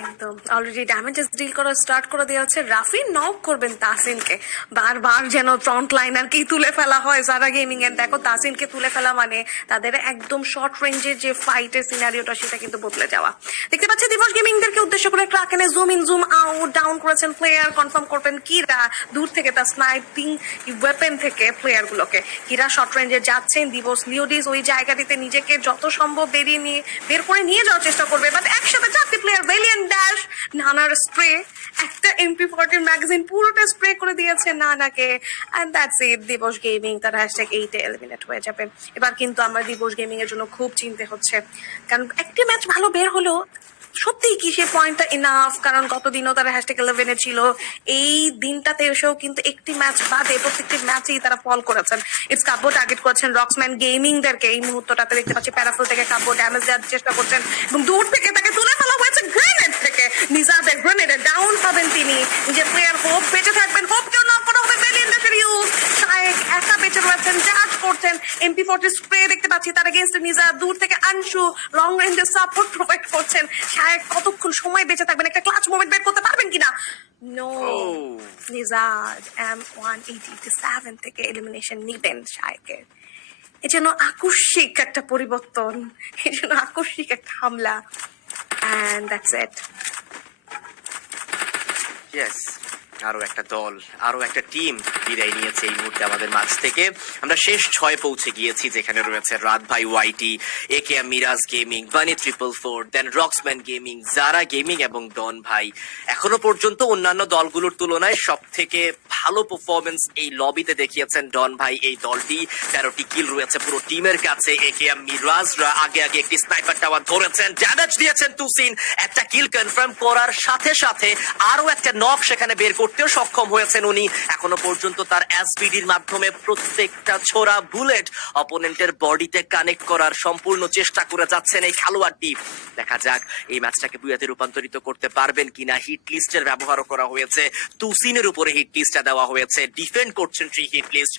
একদম অলরেডি ড্যামেজেস ডিল করা স্টার্ট করে দেওয়া হচ্ছে। রাফি নক করবেন তাসিনকে, বারবার যেন ফ্রন্ট লাইনারকেই তুলে ফেলা হয় যারা গেমিং এর। দেখো তাসিনকে তুলে ফেলা মানে তাদের একদম শর্ট রেঞ্জের যে ফাইটের সিনারিওটা সেটা কিন্তু বদলে যাওয়া। দেখতে পাচ্ছি দিবস গেমিংদেরকে উদ্দেশ্য করে ক্রাকেনে zoom in zoom out down করেছেন প্লেয়ার। কনফার্ম করবেন কিরা দূর থেকে তার স্নাইপিং ওয়েপেন থেকে প্লেয়ার গুলোকে। কিরা শর্ট রেঞ্জে যাচ্ছেন, দিবস লিওডিস ওই জায়গাটিতে নিজেকে যত সম্ভব বের করে নিয়ে যাওয়ার চেষ্টা করবে। বাট একসাথে 4টি প্লেয়ার ভেলিয়ান ড্যাশ, নানার স্প্রে, একটা MP40 ম্যাগাজিন পুরোটা স্প্রে করে দিয়েছে নানাকে। এন্ড দ্যাটস ইট, দিবস গেমিং তার #8 এ এলিমিনেট হয়ে যাবে। এবার কিন্তু আমার দিবস গেমিং এর জন্য খুব চিন্তা হচ্ছে, কারণ একটি ম্যাচ ভালো বের হলো সত্যিই কি সে পয়েন্টটা ইনাফ? কারণ গতদিনও তারা #11 ছিল, এই দিনটাতে এসেও কিন্তু একটি ম্যাচ বাদে প্রত্যেকটি ম্যাচেই তারা ফল করেছেন। ইটস কাব্য টার্গেট করেছেন রক্সম্যান গেমিং দেরকে। এই মুহূর্তটাতে দেখতে পাচ্ছি প্যারাফল থেকে কাব্য ড্যামেজ দেওয়ার চেষ্টা করছেন এবং দূর থেকে তাকে তুলে ফেলা হয়েছে গ্রেনেড থেকে। নিজাদের গ্রেনেডে ডাউন পাবেন তিনি। নিজের প্লেয়ার হোপ বেঁচে থাকবেন, হোপ কেউ নক করা হবে বেলিয়েন্ডাসের ইউজ। শায়েক একা বেঁচে রয়েছেন, চার্জ করছেন। MP40 স্প্রে দেখতে পাচ্ছি তার এগেইনস্ট নিজা। দূর থেকে আনশু লং রেঞ্জের সাপোর্ট প্রোভাইড করছেন। শায়েক কতক্ষণ সময় বেঁচে থাকবেন, একটা ক্লাচ মোমেন্ট বের করতে পারবেন কিনা? নো, নিজাদ M187 থেকে এলিমিনেশন নিবেন শায়েকের। এ যেন আকস্মিক একটা পরিবর্তন, এ যেন আকস্মিক একটা হামলা। And that's it. ইয়েস, আরো একটা দল, আরো একটা টিম বিদায় নিয়েছে এই মুহূর্তে আমাদের মাঝ থেকে। আমরা শেষ 6 পৌঁছে গিয়েছি, যেখানে রয়েছে রাত ভাই ওয়াইটি, AKM মিরাজ গেমিং, বানি 444, দেন রক্সম্যান গেমিং, জারা গেমিং এবং ডন ভাই। এখনো পর্যন্ত অন্যান্য দলগুলোর তুলনায় সব থেকে ভালো পারফরমেন্স এই লবিতে দেখিয়েছেন ডন ভাই। এই দলটি 13টি কিল রয়েছে পুরো টিমের কাছে। AKM মিরাজরা আগে আগে একটি স্নাইপার টাওয়ার ধরেছেন, ড্যামেজ দিয়েছেন তুসিন। একটা কিল কনফার্ম করার সাথে সাথে আরো একটা নক সেখানে বের করতেও সক্ষম হয়েছেন উনি। এখনো পর্যন্ত তার SBDর মাধ্যমে প্রত্যেকটা ছোড়া বুলেট অপোনেন্টের বডিতে কানেক্ট করার সম্পূর্ণ চেষ্টা করে যাচ্ছেন এই খেলোয়াড়টি। দেখা যাক এই ম্যাচটাকে বুয়াতে রূপান্তরিত করতে পারবেন কিনা। হিট লিস্টের ব্যবহারও করা হয়েছে, তুসিনের উপরে হিট লিস্টটা দেওয়া হয়েছে, ডিফেন্ড করছেন 3 হিট লিস্ট।